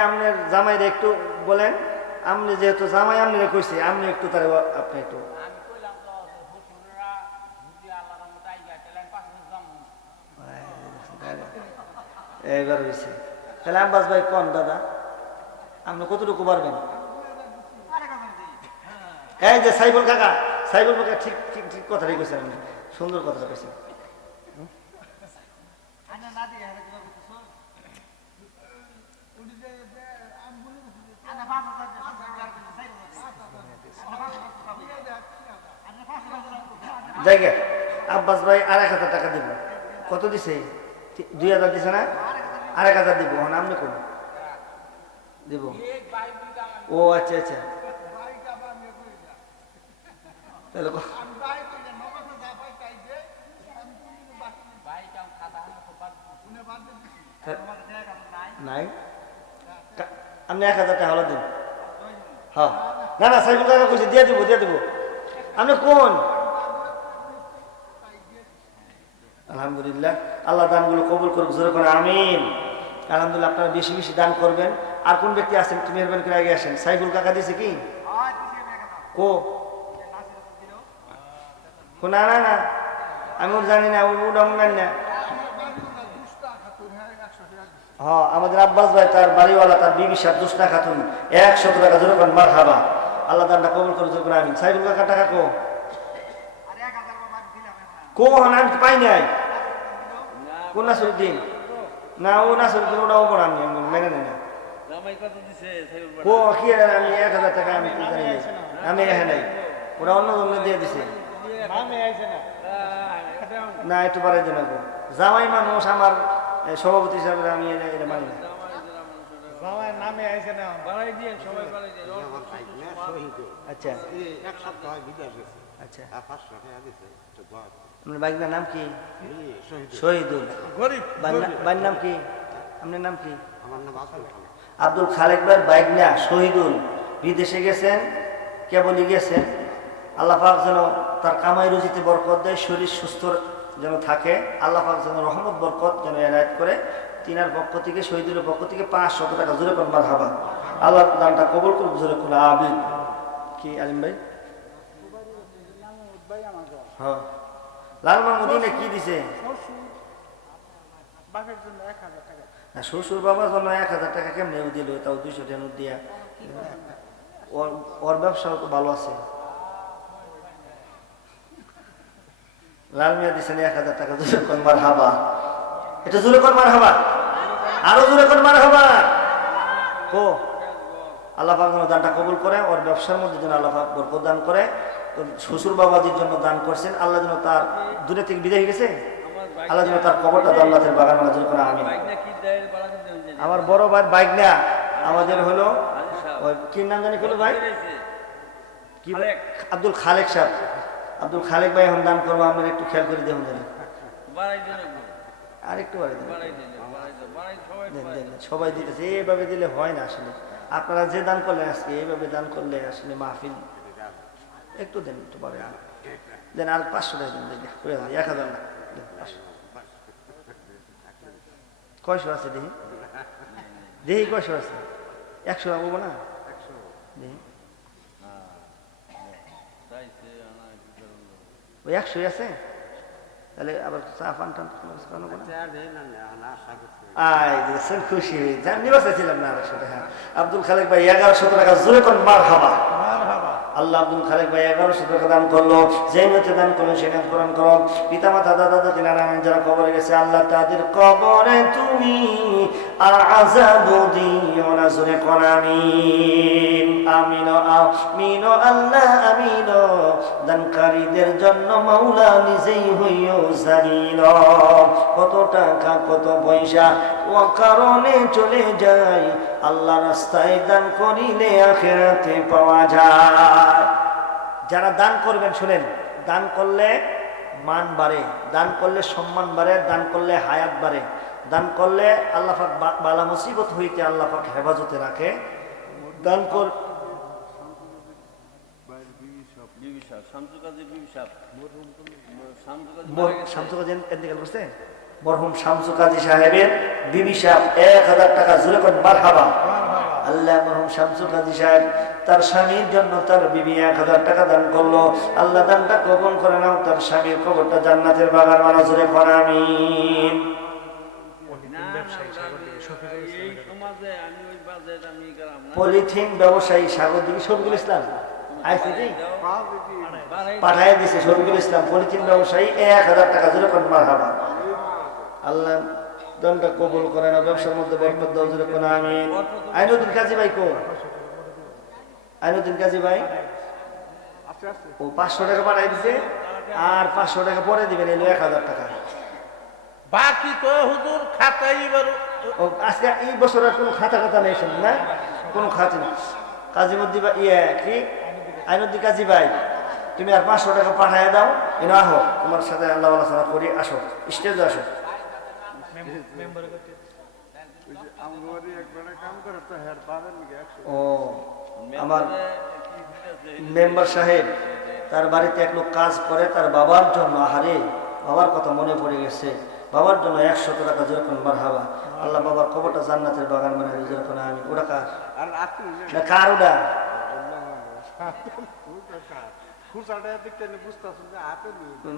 আপনার জামাইরে একটু বলেন, আপনি যেহেতু জামাই আপনি কইছি, আপনি একটু তার আপনি একটু এইবার হয়েছে। তাহলে আব্বাস ভাই কোন দাদা, আপনি কতটুকু পারবেন? এই যে সাইবুল কাকা ঠিক ঠিক ঠিক কথাটাই কইছেন, আপনি সুন্দর কথাটা কইছেন। জায়গা আব্বাস ভাই 2500 টাকা দিব। কত দিছে? 2000 দিছে না? 1000 দিব। হন আপনি কোন দিব? ও আচ্ছা আচ্ছা, তাহলে নাই, আপনি 1000 টাকা হলো দিন। হ্যাঁ না সাইবুল কাকা কইছে দিয়ে দিব। আপনি কোন? আলহামদুলিল্লাহ, আল্লাহ দানগুলো কবুল করুক, জোরে করে আমিন। আলহামদুলিল্লাহ, আপনারা বেশি বেশি দান করবেন। আর কোন ব্যক্তি আছেন একটু মেহরবানি করে আগে আসেন। সাইফুল কাকা দিছে কি? না আমি ওর জানি না, ওটা জানি না। হ্যাঁ আমাদের আব্বাস ভাই, তার বাড়িওয়ালা, তার বিবি সাহেব জোসনা খাতুন 100 টাকা, জোরে করেন মারহাবা। আল্লাহ দানটা কবুল করে, জোরে করে আমিন। সাইফুল কাকা টাকা কো আমি পাই নাই। কোন নাসরুদ্দিন? না ও নাসরুদ্দিন, ওটা ওপর আমি মেনে নেই না। কি আমি 1000 টাকা আমি কি জানি আমি এখানে নাই, ওরা অন্য জন্য দিয়ে দিছে না, একটু বাড়াই দেন। জামাই মানুষ, আমার সভাপতি হিসাবে আমি এটা মানি না। আচ্ছা আচ্ছা, আপনার বাইকটার নাম কি? শহীদুল। বাইর নাম কি? আপনার নাম কি? আব্দুল খালেক ভাই বাইক না শহীদুল, বিদেশে গেছেন, কেবলই গেছেন। আল্লাহ পাক যেন তার কামাই রুজিতে বরকত দেয়, শরীর সুস্থ যেন থাকে। আল্লাহ পাক যেন রহমত বরকত যেন এনায়েত করে। তিনার পক্ষ থেকে, শহীদুলের পক্ষ থেকে 500 টাকা, জোরে কোন মারহাবা। আল্লাহ দানটা কবুল করুক, জোরে কোন আমিন। কি আলিম ভাই? হ্যাঁ লাল মাহমুদিনে কি দিছে? শ্বশুর বাবার জন্য 1000 টাকা কেমনে দিল? তাও 200 টাকা দিয়া। ওর ব্যবসাও তো ভালো আছে। লাল মিয়া দিচ্ছেন 1000 টাকা, জোরে কোন মারহাবা। এটা জোরে কোন মারহাবা, আরো জোরে কোন মারহাবা। কো আল্লাহ পাক যেন দানটা কবুল করে, ওর ব্যবসার মধ্যে যেন আল্লাহ পাক বরকত দান করে। শ্বশুর বাবাজির জন্য দান করছেন, আল্লাহ যেন তার দূরে থেকে বিদায় হয়ে গেছে, আল্লাহ যেন তার কবরটা জান্নাতের বাগান বানানোর জন্য আমিন। আমার বড় ভাই বাইক না, আমাদের হলো কি নাম জানি হলো ভাই, কি আব্দুল খালেক সাহেব। আব্দুল খালেক ভাই এখন দান করবো, আপনার একটু খেয়াল করে দেখুন জানি আর একটু বাড়ি দেন। সবাই দিতেছে, এইভাবে দিলে হয় না আসলে। আপনারা যে দান করলেন আজকে, এইভাবে দান করলে আসলে মাহফিল। একটু দেন, একটু বাড়ি দেন, আর 500 টাকা দেন, 1000 না, 500। কয়শো আছে দেখি কয়শো আছে? 100 বলবো না, দেখি ওই 100 আছে। তাহলে আবার চা পান টান খুশি হয়ে যান, নিবাস ছিলাম না। আব্দুল খালেক ভাই 1100 টাকা, জোরে কোন মারহাবা। আল্লাহ আব্দুল খালেক ভাই 1100 টাকা দান করলো, যে মতে দান করলো সে দান কোরআন করো। পিতা মাতা দাদা দাদি নানা যারা কবরে গেছে, আল্লাহ তাদের কবরে তুমি আযাব দিও না, জোরে কোন আমিন। আমিন আমিন আল্লাহ আমিন। দানকারীদের জন্য মাওলা নিজেই হইও জালিল। কত টাকা কত পয়সা ও কারণে চলে যায়, আল্লাহ রাস্তায় দান করিলে আখিরাতে পাওয়া যায়। যারা দান করবেন শুনেন, দান করলে মান বাড়ে, দান করলে সম্মান বাড়ে, দান করলে হায়াত বাড়ে, দান করলে আল্লাহ পাক বালা মুসিবত হইতে আল্লাহ পাক হেফাজতে রাখে। দান কর মরহুম শামসু কাজী সাহেবের বিবি সাহেব 1000 টাকা জোরে করে মারহাবা। আল্লাহ মরহুম শামসু কাজী সাহেব তার স্বামীর জন্য তার বিবি 1000 টাকা দান করলো। আল্লাহ দানটা কবুল করে নাও, তার স্বামীর কবরটা জান্নাতের বাগান বানা, জোরে করে আমিন। পলিথিন ব্যবসায়ী স্বাগতিক শফিকুল ইসলাম আইসি কি পাঠায় দিছে। শফিকুল ইসলাম পলিথিন ব্যবসায়ী 1000 টাকা জোরে করে মারহাবা। আল্লাহ দানটা কবুল করে না, ব্যবসার মধ্যে বরকত দাও, জোরে করে আমিন। আইনুদ্দিন কাজী ভাই কো? আইনুদ্দিন কাজী ভাই ও 500 টাকা পাঠাই দিছে, আর 500 টাকা পরে দিবেন, এলো 1000 টাকা বাকি তো হুজুর খাতাই এবার ও আজকে এই বছর আর কোনো খাতা খাতা নেই শুনুন না, কোনো খাতা নেই। কাজীমুদ্দিন ভাই কি আইনুদ্দিন কাজী ভাই তুমি আর 500 টাকা পাঠায় দাও, এনে আহো, তোমার সাথে আল্লাহ আলোচনা করি, আসো স্টেজে আসো। ও আমার মেম্বার সাহেব তার বাড়িতে এক লোক কাজ করে, তার বাবার জন্য, আহারে বাবার কথা মনে পড়ে গেছে, বাবার জন্য 100 টাকা যেরকম মারহাবা। আল্লাহ বাবার কবরটা জান্নাতের বাগান বানাই, যেরকম আমি। ওটা কার না কার? ওটা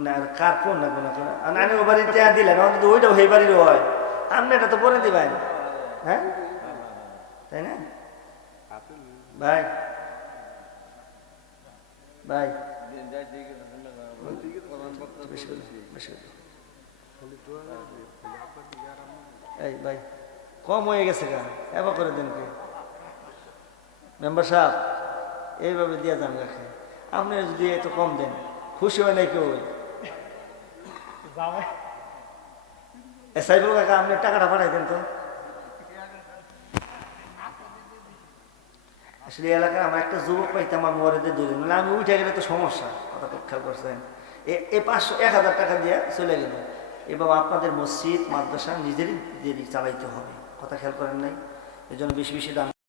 না কার? কোন না কোন আমি ও বাড়িতে দিলেন, ওইটাও সেই বাড়ির হয়, আপনি এটা তো পরে দিবেন, হ্যাঁ তাই না ভাই? ভাই এই ভাই কম হয়ে গেছে গা, এবার করে দেন কে মেম্বার সাহেব? এইভাবে দিয়ে যান রাখে, আপনি যদি এত কম দেন খুশি হয় নাই কেউ? সাইফুল কাকা আপনি টাকাটা পাঠাই দেন তো। আসলে এলাকায় আমার একটা যুবক পাইতাম, আমি ওরে দিয়ে ধরে মানে আমি উঠে গেলে তো সমস্যা, কথা খুব খেয়াল করছেন। এই 500-1000 টাকা দিয়ে চলে গেল। এবং আপনাদের মসজিদ মাদ্রাসা নিজেরই চালাইতে হবে, কথা খেয়াল করেন নাই? এই জন্য বেশি বেশি দান